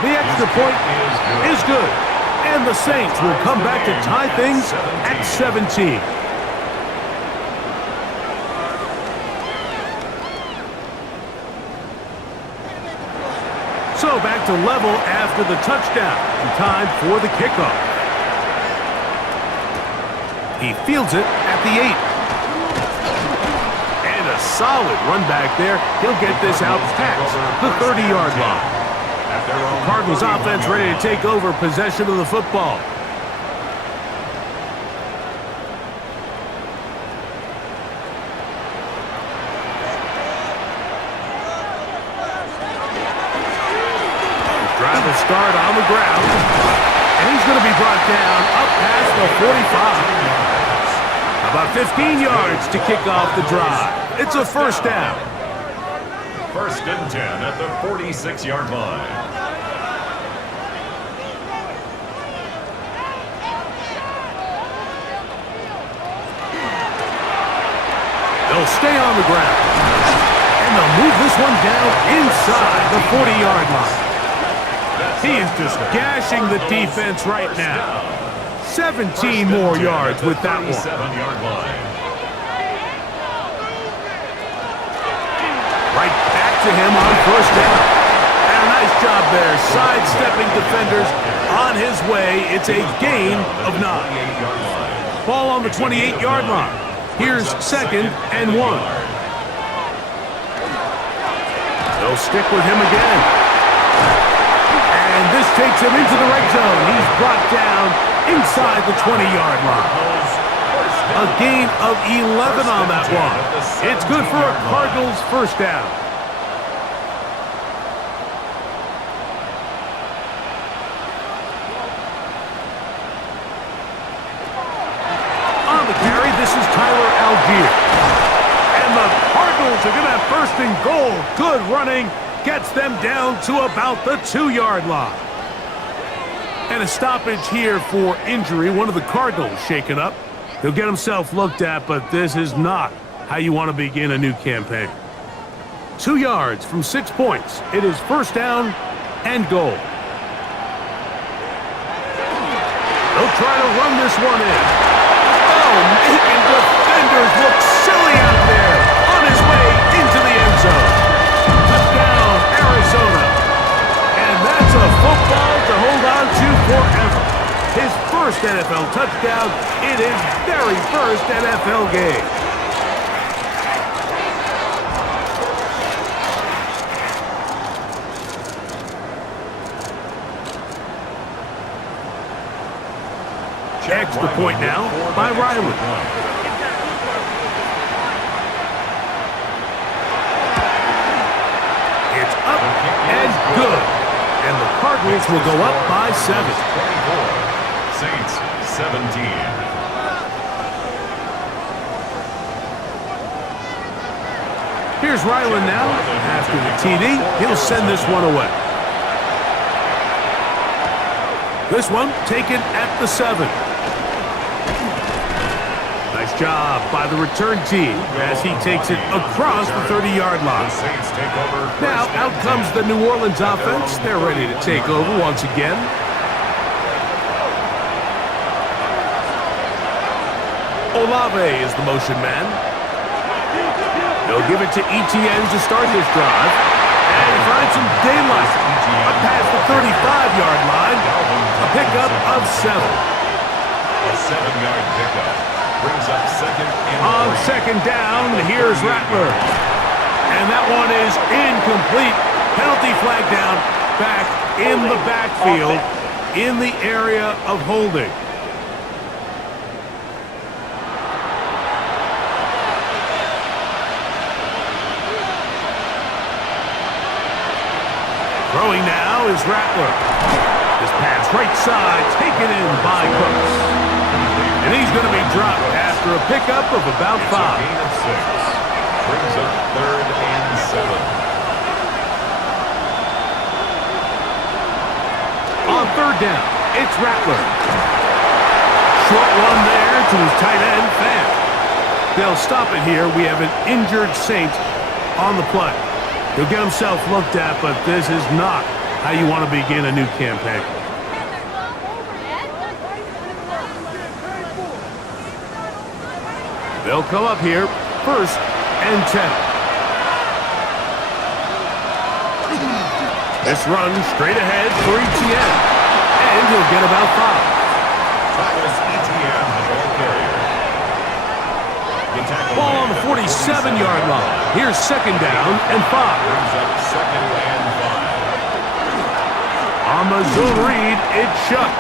The extra point is good. And the Saints will come back to tie things at 17. So back to level after the touchdown. And time for the kickoff. He fields it at the 8. And a solid run back there. He'll get this out past the 30-yard line. The Cardinals offense ready to take over possession of the football. His drive will start on the ground. And he's going to be brought down up past the 45. About 15 yards to kick off the drive. It's a first down. First and 10 at the 46-yard line. They'll stay on the ground. And they'll move this one down inside the 40-yard line. He is just gashing the defense right now. 17 more yards with that one. 47-yard line. Right back to him on first down. And a nice job there, sidestepping defenders on his way. It's a gain of 9. Ball on the 28-yard line. Here's second and 1. They'll stick with him again. And this takes him into the red zone. He's brought down inside the 20-yard line. A gain of 11 on that one. It's good for a Cardinals first down. On the carry, this is Tyler Algier. And the Cardinals are going to have first and goal. Good running. Gets them down to about the 2-yard line. And a stoppage here for injury. One of the Cardinals shaken up. He'll get himself looked at, but this is not how you want to begin a new campaign. 2 yards from 6 points. It is first down and goal. They'll try to run this one in. Oh, and defenders look silly out there on his way into the end zone. Touchdown, Arizona. And that's a football to hold on to forever. His first NFL touchdown in his very first NFL game. Extra point now by Rattler. It's up and good. And the Cardinals will go up by 7. 24. Saints 17. Here's Ryland now. After the TD, he'll send this one away. This one taken at the 7. Nice job by the return team as he takes it across the 30-yard line. Now out comes the New Orleans offense. They're ready to take over once again. Olave is the motion man. They'll give it to Etienne to start his drive. And find some daylight up past the 35-yard line. A pickup of 7. A 7-yard pickup brings up second and on second down, here's Rattler. And that one is incomplete. Penalty flag down back in the backfield in the area of holding. Throwing now is Rattler. This pass right side taken in by Cooks. And he's going to be dropped after a pickup of about 5. Gain of 6. Brings up 3rd and 7. On 3rd down, it's Rattler. Short one there to his tight end, Fan. They'll stop it here. We have an injured Saint on the play. He'll get himself looked at, but this is not how you want to begin a new campaign. They'll come up here, 1st and 10. This run straight ahead for ETN, and he'll get about 5. Thomas ETN, the ball carrier. Ball on the 47-yard line. Here's 2nd down and 5. Brings up 2nd and 5. On the zone read, it's shut.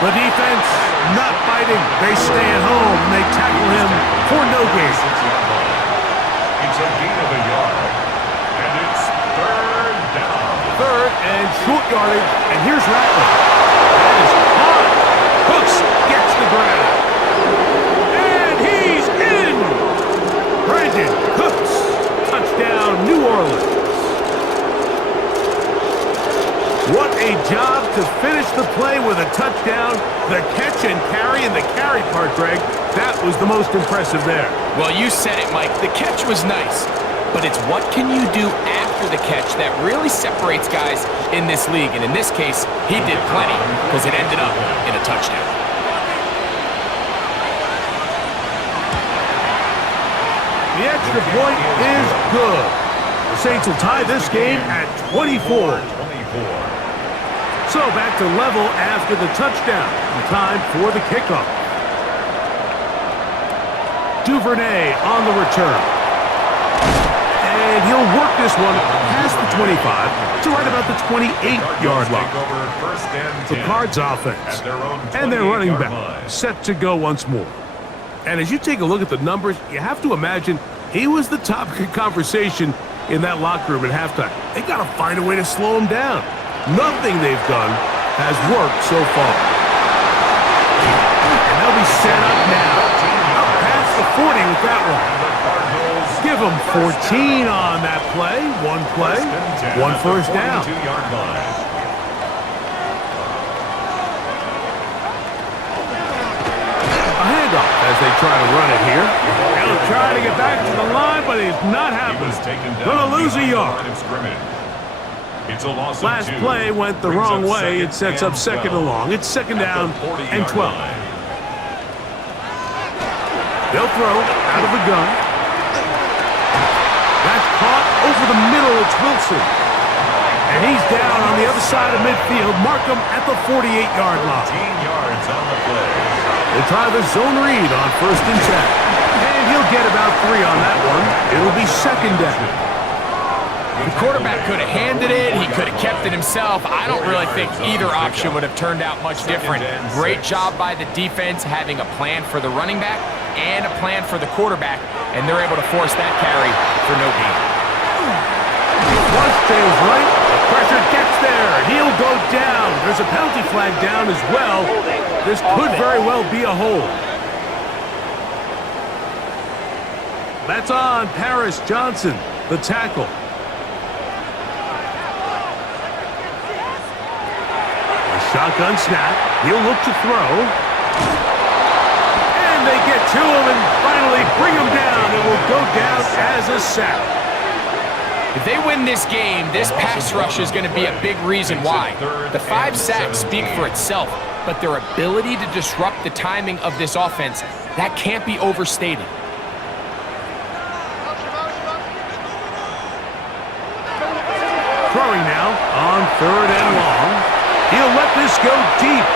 The defense not fighting. They stay at home. They tackle him for no gain. 6-yard line. It's a gain of a yard. And it's 3rd down. 3rd and short yardage. And here's Rattler. That is hard. Hooks gets the grab. And he's in. Brandon Cooks. Touchdown, New Orleans. What a job to finish the play with a touchdown. The catch and carry, and the carry part, Greg, that was the most impressive there. Well, you said it, Mike. The catch was nice, but it's what can you do after the catch that really separates guys in this league. And in this case, he did plenty because it ended up in a touchdown. The extra point is good. The Saints will tie this game at 24. So back to level after the touchdown. Time for the kickoff. Duvernay on the return. And he'll work this one past the 25 to right about the 28-yard line. The Cards offense and their running back set to go once more. And as you take a look at the numbers, you have to imagine he was the topic of conversation in that locker room at halftime. They got to find a way to slow him down. Nothing they've done has worked so far. And they'll be set up now. Up past the 40 with that one. Give them 14 on that play. One play, 1 first down. A handoff as they try to run it here. They'll try to get back to the line, but it's not happening. Gonna lose a yard. It's a loss of Last 2. play went the wrong way. It sets up 2nd and long. It's 2nd down and 12. They'll throw out of the gun. That's caught over the middle. It's Wilson. And he's down on the other side of midfield. Mark him at the 48-yard line. 15 yards on the play. They try the zone read on 1st and 10. And he'll get about 3 on that one. It'll be 2nd down. The quarterback could have handed it. He could have kept it himself. I don't really think either option would have turned out much different. Great job by the defense having a plan for the running back and a plan for the quarterback, and they're able to force that carry for no gain. Once stays right, the pressure gets there. He'll go down. There's a penalty flag down as well. This could very well be a hold. That's on Paris Johnson, the tackle. Shotgun snap. He'll look to throw. And they get to him and finally bring him down. It will go down as a sack. If they win this game, this pass rush is going to be a big reason why. The 5 sacks speak for itself, but their ability to disrupt the timing of this offense, that can't be overstated. Throwing now on 3rd and long. He'll let this go deep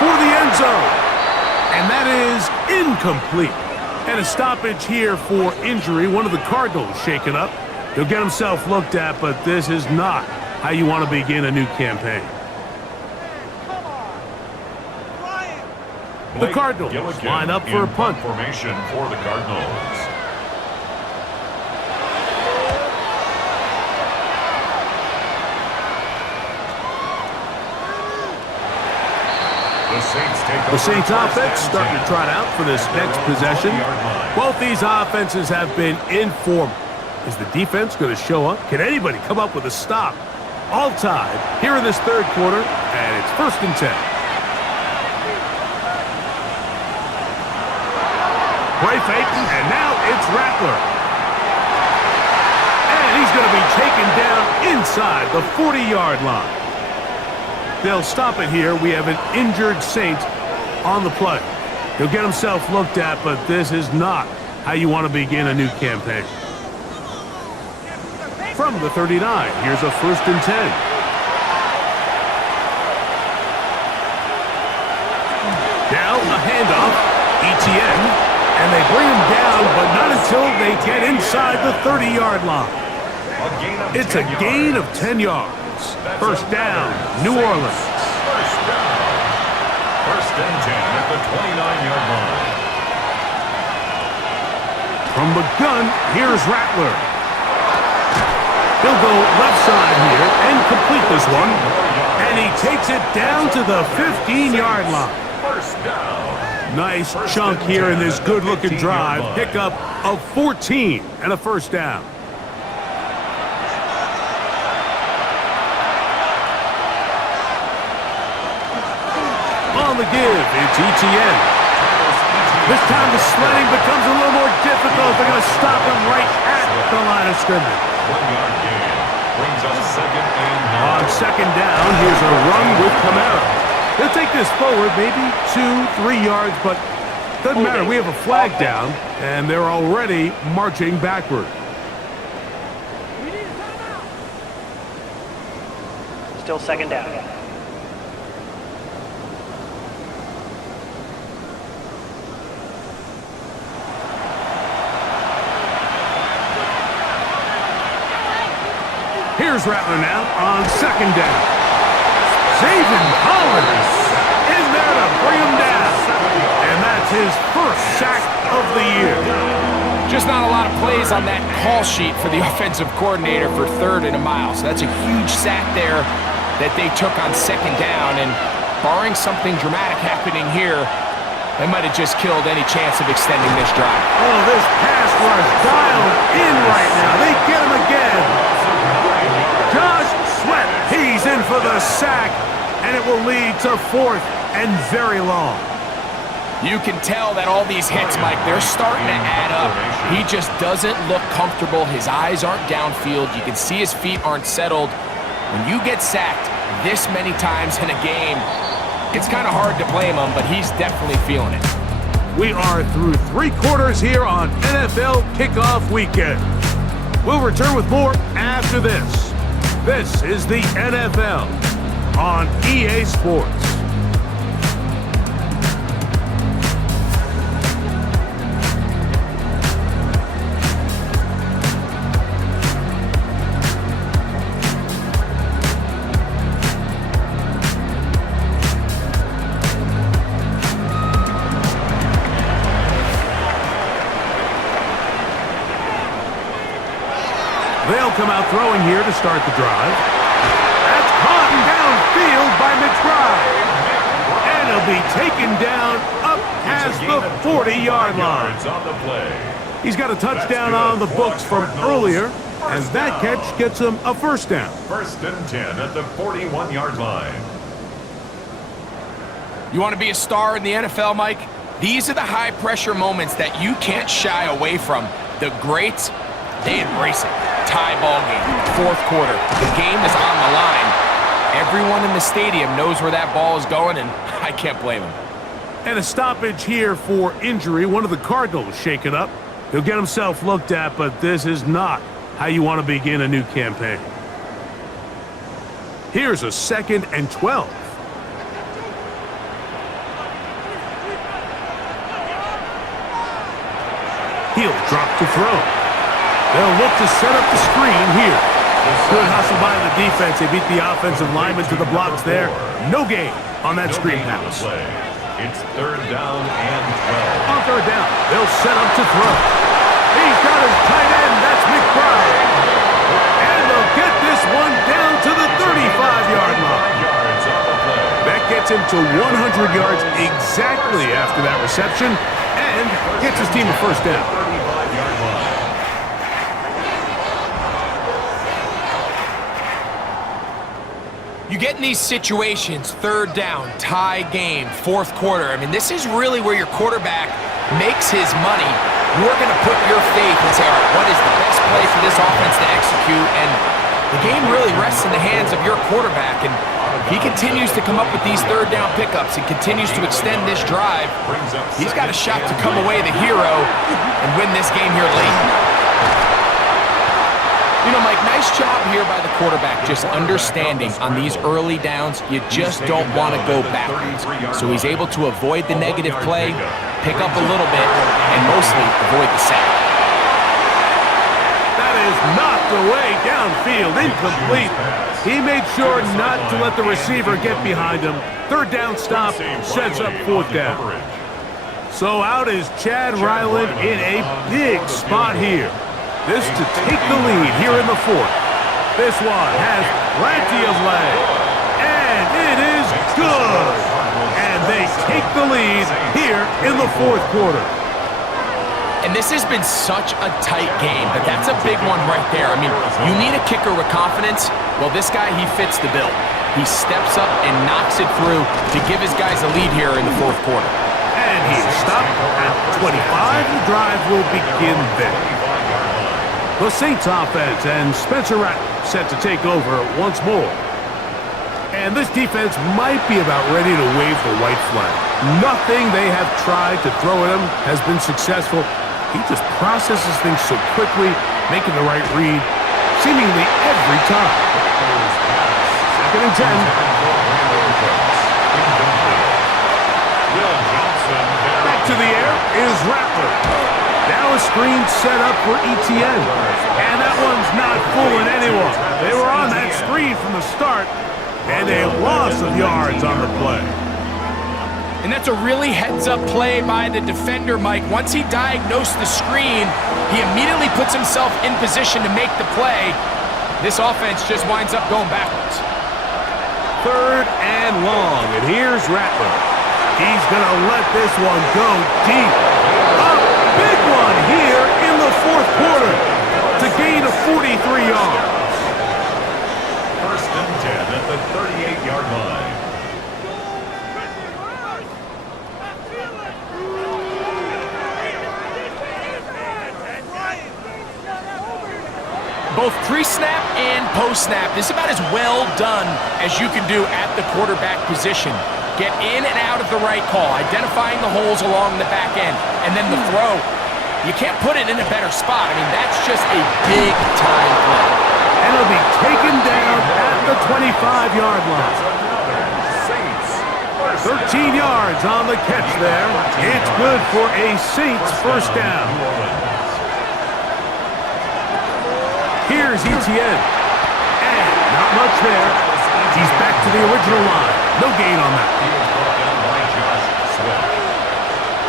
for the end zone. And that is incomplete. And a stoppage here for injury. One of the Cardinals shaken up. He'll get himself looked at, but this is not how you want to begin a new campaign. The Cardinals line up for a punt. Formation for the Cardinals. The The Saints offense starting to trot out for this next possession. Both these offenses have been in form. Is the defense going to show up? Can anybody come up with a stop? All tied here in this third quarter, and it's 1st and 10. Play fake, and now it's Rattler. And he's going to be taken down inside the 40-yard line. They'll stop it here. We have an injured Saint on the play. He'll get himself looked at, but this is not how you want to begin a new campaign. From the 39, here's a 1st and 10. Now a handoff, ETN, and they bring him down, but not until they get inside the 30-yard line. It's a gain of 10 yards. 1st down, New Orleans. 1st down. 1st and 10 at the 29-yard line. From the gun, here's Rattler. He'll go left side here and complete this one. And he takes it down to the 15-yard line. 1st down. Nice chunk here in this good-looking drive. Pickup of 14 and a 1st down. On the give, it's ETN. This time the sledding becomes a little more difficult. They're going to stop him right at the line of scrimmage. 1-yard gain. Brings up 2nd and 9. On 2nd down, here's a run with Kamara. They'll take this forward, maybe 2-3 yards, but doesn't matter. We have a flag down, and they're already marching backward. Still 2nd down. Here's Rattler now on 2nd down. Zayvon Collins in there to bring him down. And that's his 1st sack of the year. Just not a lot of plays on that call sheet for the offensive coordinator for 3rd and a mile. So that's a huge sack there that they took on 2nd down. And barring something dramatic happening here, they might have just killed any chance of extending this drive. Oh, this pass rush dialed in right now. They get him again. Josh Sweat, he's in for the sack, and it will lead to 4th and very long. You can tell that all these hits, Mike, they're starting to add up. He just doesn't look comfortable. His eyes aren't downfield. You can see his feet aren't settled. When you get sacked this many times in a game, it's kind of hard to blame him, but he's definitely feeling it. We are through 3 quarters here on NFL Kickoff Weekend. We'll return with more after this. This is the NFL on EA Sports. They'll come out throwing here to start the drive. That's caught downfield by McBride. And he'll be taken down up past the 40-yard line. He's got a touchdown on the books from earlier, and that catch gets him a 1st down. 1st and 10 at the 41-yard line. You want to be a star in the NFL, Mike? These are the high-pressure moments that you can't shy away from. The greats, they embrace it. Tie ball game, 4th quarter. The game is on the line. Everyone in the stadium knows where that ball is going, and I can't blame them. And a stoppage here for injury. One of the Cardinals shaken up. He'll get himself looked at, but this is not how you want to begin a new campaign. Here's a 2nd and 12. He'll drop to throw. They'll look to set up the screen here. Good hustle by the defense. They beat the offensive lineman to the blocks there. No gain on that screen pass. It's 3rd down and 12. On 3rd down, they'll set up to throw. He's got his tight end. That's McBride. And they'll get this one down to the 35-yard line. Yards on the play. Beck gets gets him to 100 yards exactly after that reception and gets his team a first down. 35-yard line. You get in these situations, third down, tie game, fourth quarter. I mean, this is really where your quarterback makes his money. You're going to put your faith and say, all right, what is the best play for this offense to execute? And the game really rests in the hands of your quarterback. And he continues to come up with these third down pickups and continues to extend this drive. He's got a shot to come away the hero and win this game here late. You know, Mike, nice job here by the quarterback just understanding on these early downs, you just don't want to go backwards. So he's able to avoid the negative play, pick up a little bit, and mostly avoid the sack. That is knocked away downfield, incomplete. He made sure not to let the receiver get behind him. Third down stop sets up fourth down. So out is Chad Ryland in a big spot here. This to take the lead here in the fourth. This one has plenty of leg. And it is good. And they take the lead here in the fourth quarter. And this has been such a tight game, but that's a big one right there. I mean, you need a kicker with confidence. Well, this guy, he fits the bill. He steps up and knocks it through to give his guys a lead here in the fourth quarter. And he's stopped at 25. The drive will begin there. The Saints offense and Spencer Rattler set to take over once more. And this defense might be about ready to wave the white flag. Nothing they have tried to throw at him has been successful. He just processes things so quickly, making the right read, seemingly every time. Second and 10. Back to the air is Rattler. Now a screen set up for ETN. And that one's not fooling anyone. They were on that screen from the start, and a loss of yards on the play. And that's a really heads-up play by the defender, Mike. Once he diagnosed the screen, he immediately puts himself in position to make the play. This offense just winds up going backwards. Third and long, and here's Rattler. He's going to let this one go deep. Big one here in the fourth quarter to gain a 43 yards. First and 10 at the 38-yard line. Both pre-snap and post-snap, this is about as well done as you can do at the quarterback position. Get in and out of the right call, identifying the holes along the back end, and then the throw. You can't put it in a better spot. I mean, that's just a big-time play. And it'll be taken down at the 25-yard line. 13 yards on the catch there. It's good for a Saints first down. Here's ETN. And not much there. He's back to the original line. No gain on that.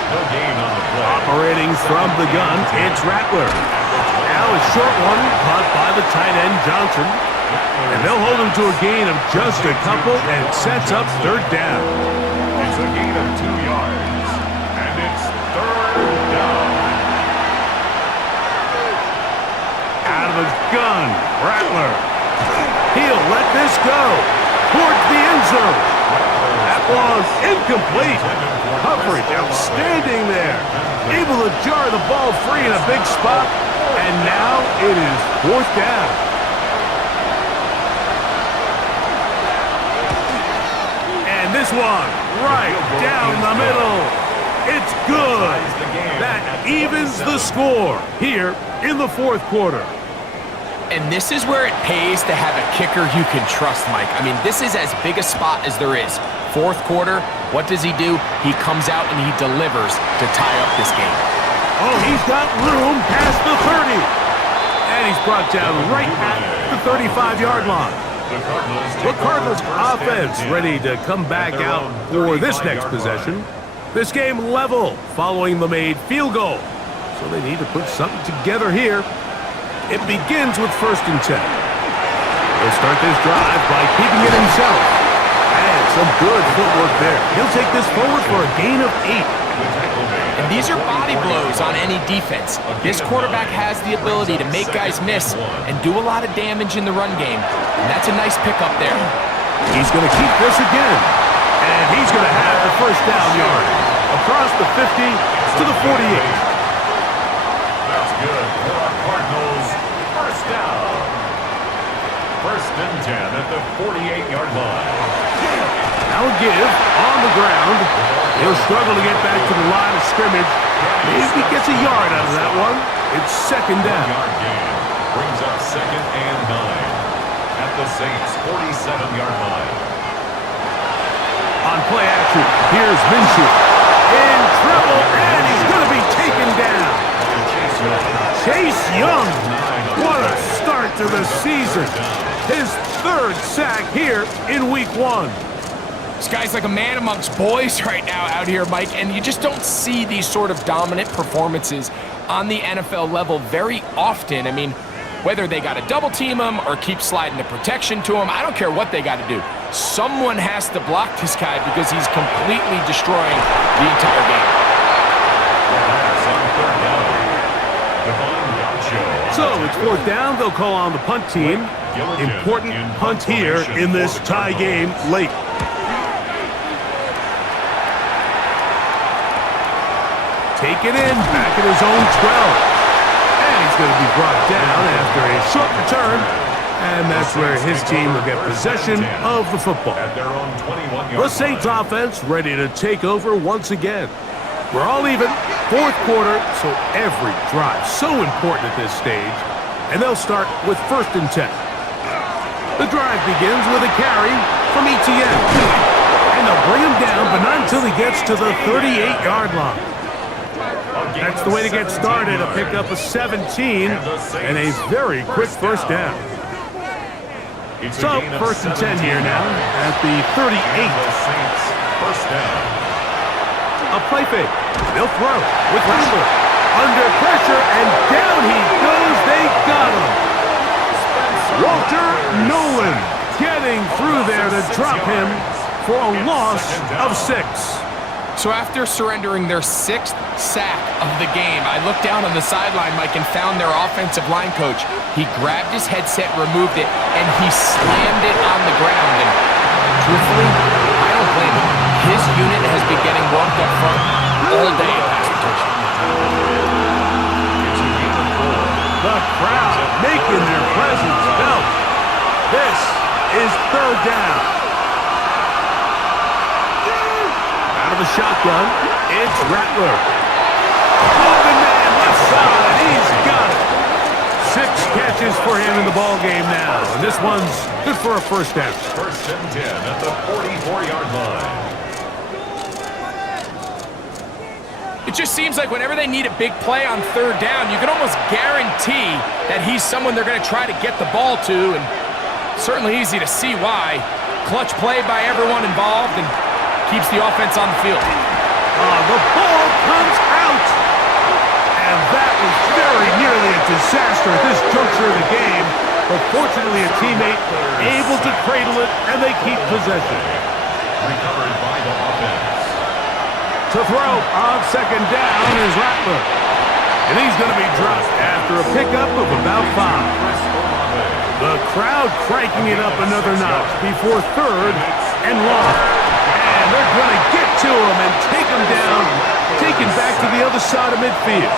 No gain on the play. Operating from the gun, it's Rattler. Now a short one caught by the tight end Johnson. And they'll hold him to a gain of just a couple, and it sets up third down. It's a gain of 2 yards. And it's third down. Out of the gun, Rattler. He'll let this go towards the end zone. That was incomplete. Coverage outstanding there. Able to jar the ball free in a big spot. And now it is fourth down. And this one right down the middle. It's good. That evens the score here in the fourth quarter. And this is where it pays to have a kicker you can trust, Mike. I mean, this is as big a spot as there is. Fourth quarter, what does he do? He comes out and he delivers to tie up this game. Oh, he's got room past the 30. And he's brought down right at the 35-yard line. The Cardinals offense ready to come back out for this next possession. This game level following the made field goal. So they need to put something together here. It begins with first and 10. He'll start this drive by keeping it himself. And Some good footwork there. He'll take this forward for a gain of 8. And these are body blows on any defense. This quarterback has the ability to make guys miss and do a lot of damage in the run game. And that's a nice pickup there. He's going to keep this again. And he's going to have the first down yard. Across the 50 to the 48. That's good for our Cardinals. First down. First and 10 at the 48-yard line. Now a give on the ground. He'll struggle to get back to the line of scrimmage. Maybe he gets a yard out of that one. It's second down. Yard gain brings up second and 9 at the Saints' 47-yard line. On play action, here's Minshew. In trouble, and he's going to be taken down. Chase Young. What a start to the season. His third sack here in week 1. This guy's like a man amongst boys right now out here, Mike, and you just don't see these sort of dominant performances on the NFL level very often. I mean, whether they got to double team him or keep sliding the protection to him, I don't care what they got to do. Someone has to block this guy because he's completely destroying the entire game. So it's fourth down. They'll call on the punt team. Important punt here in this tie game late. Take it in, back at his own 12. And he's going to be brought down after a short return. And that's where his team will get possession of the football. The Saints offense ready to take over once again. We're all even, fourth quarter, so every drive so important at this stage. And they'll start with first and 10. The drive begins with a carry from ETN. And they'll bring him down, but not until he gets to the 38-yard line. That's the way to get started, a pickup of 17 and a very quick first down. So, first and 10 here now at the 38. First down. A play fake. They'll throw with Rattler. Under pressure, and down he goes. They got him. Walter Nolan getting through there to drop him for a loss of 6. So after surrendering their 6th sack of the game, I looked down on the sideline, Mike, and found their offensive line coach. He grabbed his headset, removed it, and he slammed it on the ground. And truthfully, I don't blame him. His unit has been getting worked up front all day in pass protection. The crowd making their presence felt. This is third down. The shotgun, it's Rattler. Open man left side, and he's got it. 6 catches for him in the ball game now. And this one's good for a first down. First and 10 at the 44-yard line. It just seems like whenever they need a big play on third down, you can almost guarantee that he's someone they're going to try to get the ball to, and certainly easy to see why. Clutch play by everyone involved, and keeps the offense on the field. The ball comes out. And that was very nearly a disaster at this juncture of the game. But fortunately, a teammate able to cradle it, and they keep possession. Recovered by the offense. To throw on second down is Rattler. And he's going to be dropped after a pickup of about 5. The crowd cranking it up another notch before third and long. And they're going to get to him and take him down, take him back to the other side of midfield.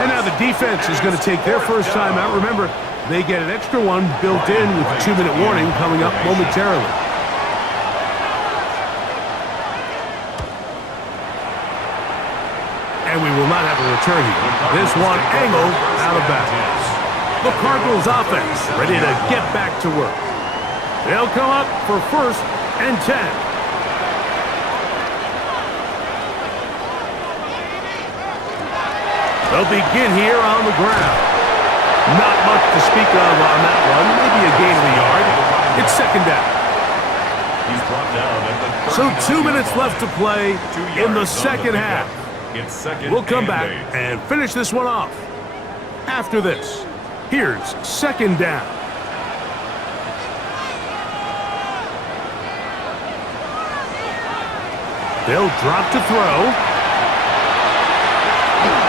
And now the defense is going to take their first time out. Remember, they get an extra one built in with a 2-minute warning coming up momentarily. And we will not have a return here. This one angled out of bounds. The Cardinals offense ready to get back to work. They'll come up for first and 10. They'll begin here on the ground. Not much to speak of on that one. Maybe a gain of a yard. It's second down. He's brought down at the So 2 minutes left to play in the second half. It's second. We'll come back 8. and finish this one off. After this, here's second down. They'll drop to throw.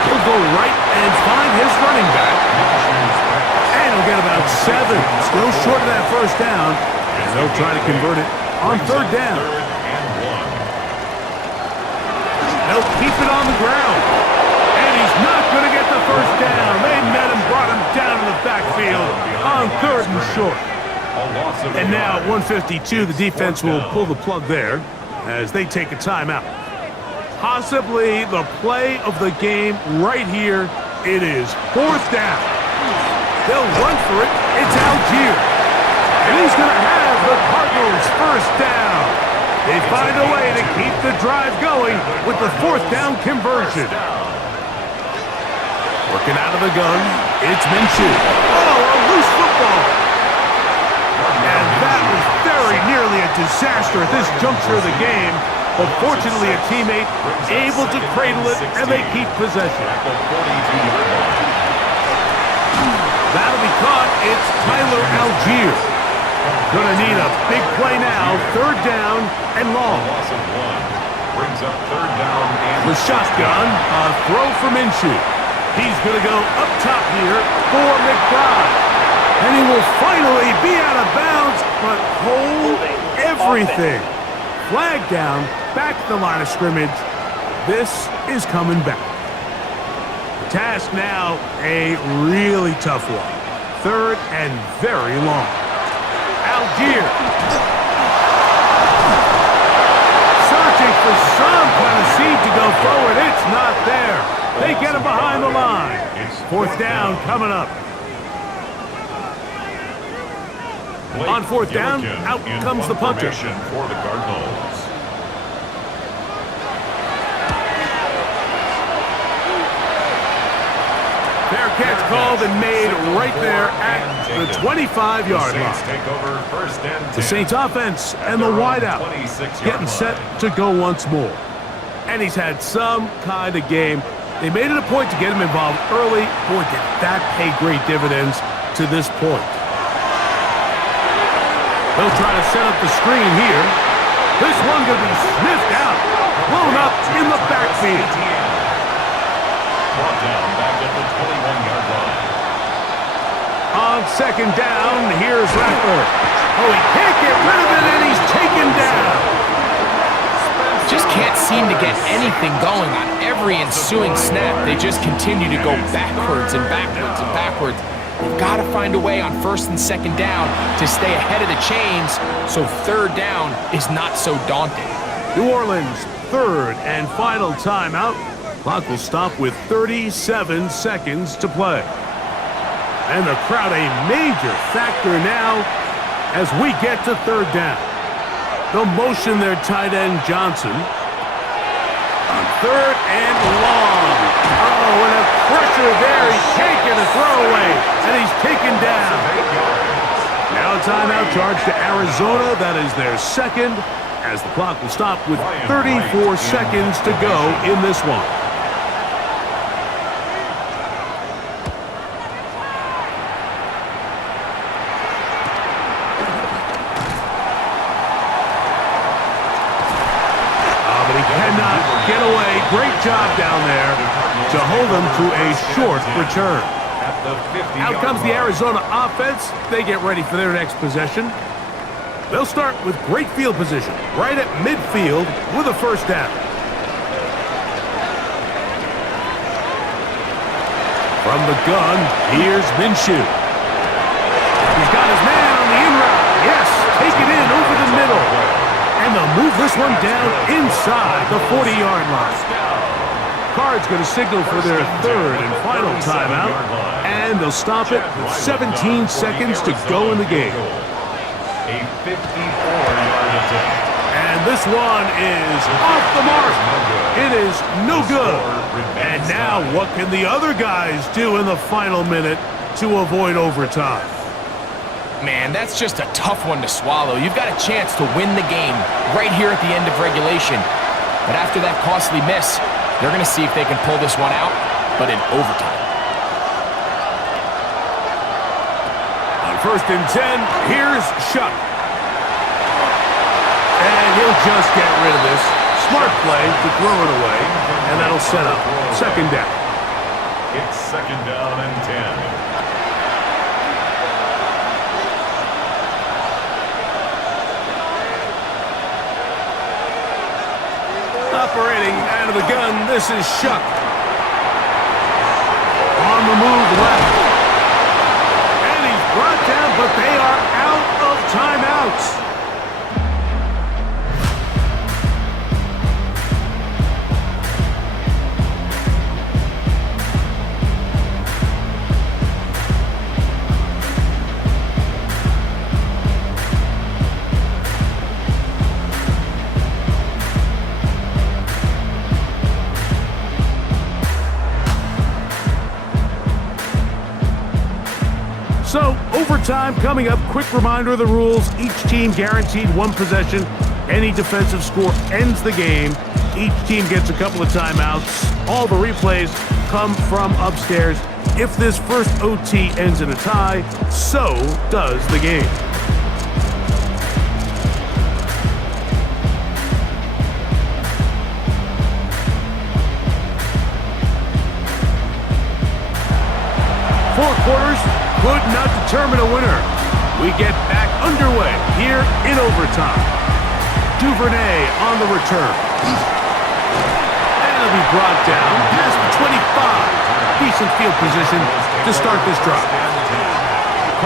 He'll go right and find his running back. And he'll get about 7. Still short of that first down. And they'll try to convert it on third down. They'll keep it on the ground. And he's not going to get the first down. They met him, brought him down to the backfield on third and short. And now at 1:52, the defense will pull the plug there as they take a timeout. Possibly the play of the game right here. It is fourth down. They'll run for it. It's Algier. And he's going to have the Cardinals first down. They find a way to keep the drive going with the fourth down conversion. Working out of the gun, it's Minshew. Oh, a loose football. And that was very nearly a disaster at this juncture of the game. But fortunately, a teammate able to cradle it, and they keep possession. That'll be caught. It's Tyler Algier. Gonna need a big play now. Third down and long. Brings up third down and the shotgun, a throw for Minshew. He's gonna go up top here for McBride. And he will finally be out of bounds, but hold everything. Flag down, back to the line of scrimmage. This is coming back. The task now, a really tough one. Third and very long. Algier. Searching for some kind of seed to go forward. It's not there. They get him behind the line. Fourth down coming up. On fourth down, out comes the punter. For the Cardinals. Fair catch called and made right there at the 25-yard line. The Saints offense and the wideout getting set to go once more. And he's had some kind of game. They made it a point to get him involved early. Boy, did that pay great dividends to this point. They'll try to set up the screen here. This one going to be sniffed out. Blown up in the backfield. Brought down back at the 21-yard line. On second down, here's Rattler. Oh, he can't get rid of it, and he's taken down. Just can't seem to get anything going on every ensuing snap. They just continue to go backwards and backwards and backwards. They've got to find a way on first and second down to stay ahead of the chains so third down is not so daunting. New Orleans, third and final timeout. Clock will stop with 37 seconds to play. And the crowd a major factor now as we get to third down. They'll motion their tight end Johnson. On third and long. Oh, and a pressure there. He's taking a throwaway, and he's taken down. Now a timeout charge to Arizona. That is their second, as the clock will stop with 34 seconds to go in this one. Get away. Great job down there to hold them to a short return. Out comes the Arizona offense. They get ready for their next possession. They'll start with great field position right at midfield with a first down. From the gun, here's Minshew. He's got his man on the in route. Yes, take it in over the middle. And they'll move this one down inside the 40-yard line. Cards going to signal for their third and final timeout. And they'll stop it with 17 seconds to go in the game. A 54-yard attempt. And this one is off the mark. It is no good. And now what can the other guys do in the final minute to avoid overtime? Man, that's just a tough one to swallow. You've got a chance to win the game right here at the end of regulation. But after that costly miss, they're going to see if they can pull this one out, but in overtime. On first and 10, here's Shuck. And he'll just get rid of this. Smart play to throw it away, and that'll set up second down. It's second down and 10. Operating out of the gun, this is Shuck. On the move left. And he's brought down, but they are out of timeouts. So, overtime coming up. Quick reminder of the rules. Each team guaranteed one possession. Any defensive score ends the game. Each team gets a couple of timeouts. All the replays come from upstairs. If this first OT ends in a tie, so does the game. Four quarters could not determine a winner. We get back underway here in overtime. Duvernay on the return. And it'll be brought down past the 25. Decent field position to start this drive.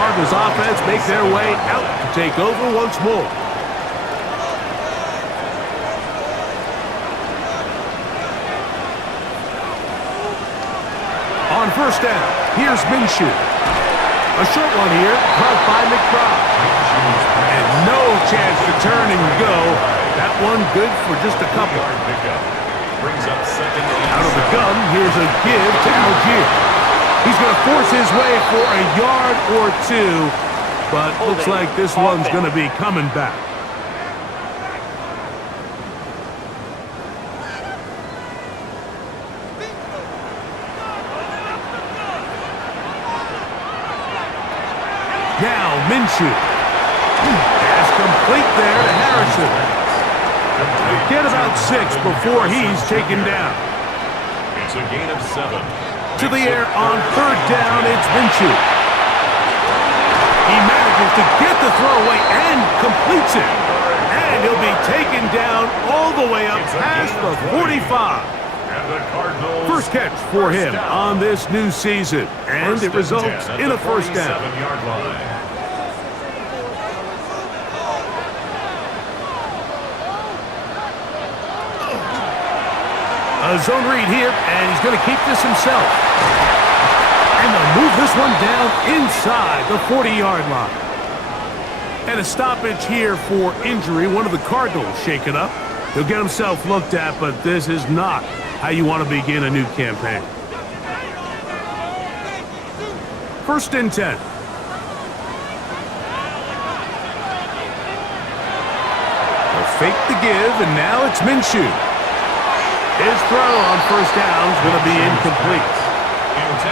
Cardinals offense make their way out to take over once more. On first down, here's Minshew. A short one here, caught by McBride. And no chance to turn and go. That one good for just a couple. Brings up second and Out of the gun, here's a give to Algier. He's going to force his way for a yard or two, but looks like this one's going to be coming back. Now, Minshew. Pass complete there to Harrison. Get about 6 before he's taken down. It's a gain of 7. To the air on third down, it's Minshew. He manages to get the throw away and completes it. And he'll be taken down all the way up past the 45. And the Cardinals First catch for him on this new season, and it results in a first down. 47-yard line. A zone read here, and he's going to keep this himself. And they'll move this one down inside the 40-yard line. And a stoppage here for injury. One of the Cardinals shaken up. He'll get himself looked at, but this is not how you want to begin a new campaign. First and 10. They'll fake the give, and now it's Minshew. His throw on first down is going to be incomplete.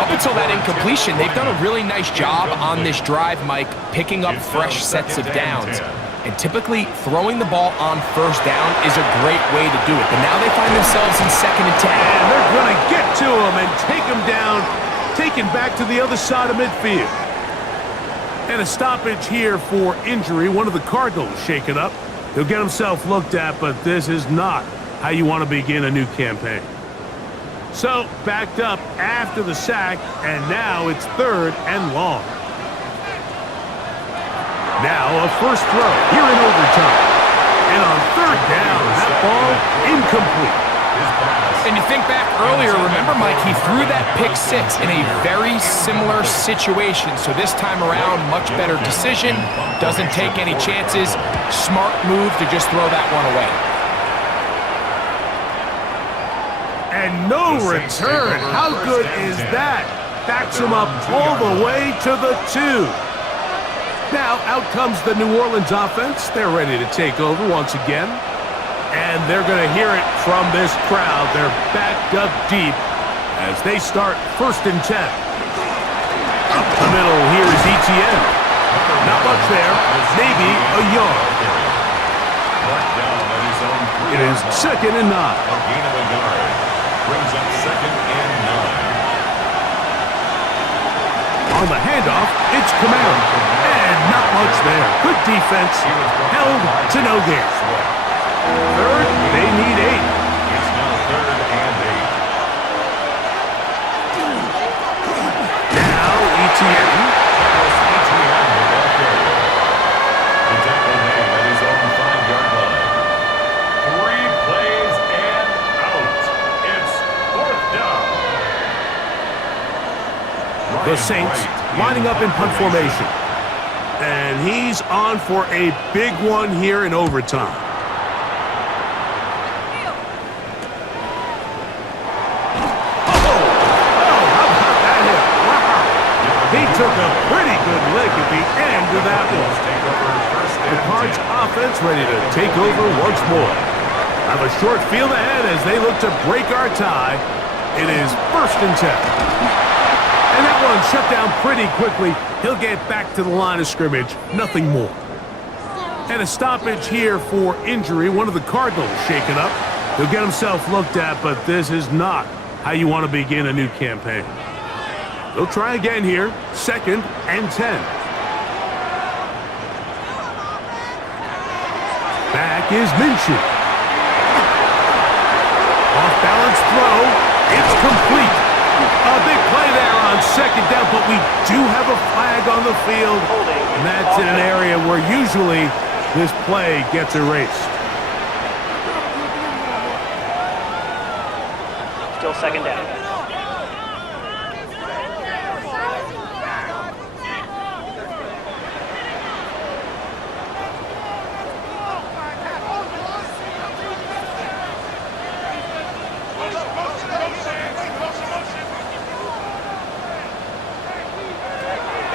Up until that incompletion, they've done a really nice job on this drive, Mike, picking up fresh sets of downs. And typically, throwing the ball on first down is a great way to do it. But now they find themselves in second and 10. And they're going to get to him and take him down, taken back to the other side of midfield. And a stoppage here for injury. One of the Cardinals shaken up. He'll get himself looked at, but this is not how you want to begin a new campaign. So, backed up after the sack, and now it's third and long. Now a first throw here in overtime. And on third down, that ball incomplete. And you think back earlier, remember, Mike, he threw that pick 6 in a very similar situation. So this time around, much better decision, doesn't take any chances. Smart move to just throw that one away. And no return. How good is that? Backs him up all the way to the 2. Now, out comes the New Orleans offense. They're ready to take over once again. And they're going to hear it from this crowd. They're backed up deep as they start first and 10. Up the middle, here is ETN. Not much there, maybe a yard. It is 2nd and 9. A gain of a yard. Brings up 2nd and 9. On the handoff, it's Camaro. And not much there. Good defense. Held to no gain. 3rd, they need 8. It's now 3rd and 8. Now, ETN. Carlos ETN with that carry. The tackle made at his own 5-yard line. 3 plays and out. It's 4th down. The Saints lining up in punt formation. And he's on for a big one here in overtime. He took a pretty good lick at the end of that one. The Cards offense ready to take over once more. I have a short field ahead as they look to break our tie. It is 1st and 10. And that one shut down pretty quickly. He'll get back to the line of scrimmage. Nothing more. And a stoppage here for injury. One of the Cardinals shaken up. He'll get himself looked at, but this is not how you want to begin a new campaign. They'll try again here. 2nd and 10. Back is Minshew. Off-balance throw. It's complete. A big play there on 2nd down, but we do have a flag on the field. And that's in an area where usually this play gets erased. Still 2nd down.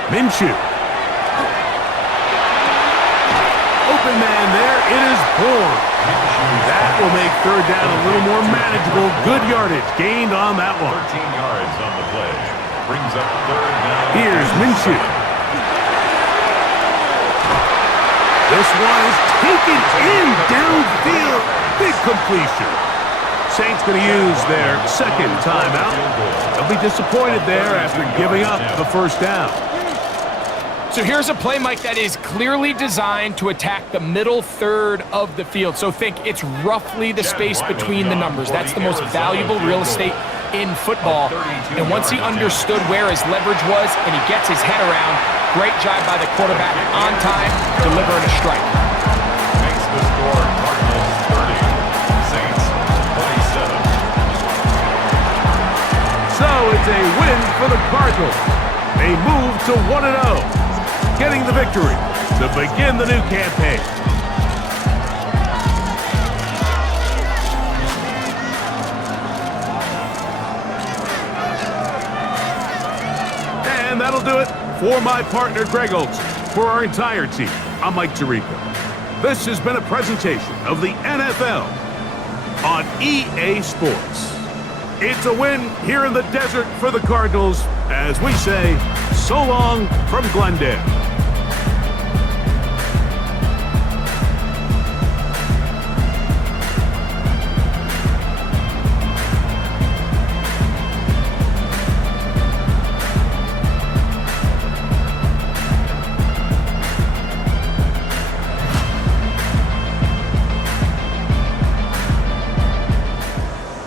Minshew. Open man there. It is Bourne. That will make 3rd down a little more manageable. Good yardage gained on that one. 13 yards on the play. Brings up 3rd down. Here's Minshew. This one is taken in downfield. Big completion. Saints going to use their 2nd timeout. They'll be disappointed there after giving up the 1st down. So here's a play, Mike, that is clearly designed to attack the middle 3rd of the field. So think it's roughly the space between the numbers. That's the most valuable real estate in football. And once he understood where his leverage was and he gets his head around, great job by the quarterback on time, delivering a strike. Makes the score Cardinals 30, Saints 27. So it's a win for the Cardinals. They move to 1-0. Getting the victory to begin the new campaign. And that'll do it for my partner, Greg Olson. For our entire team, I'm Mike Tirico. This has been a presentation of the NFL on EA Sports. It's a win here in the desert for the Cardinals, as we say, so long from Glendale.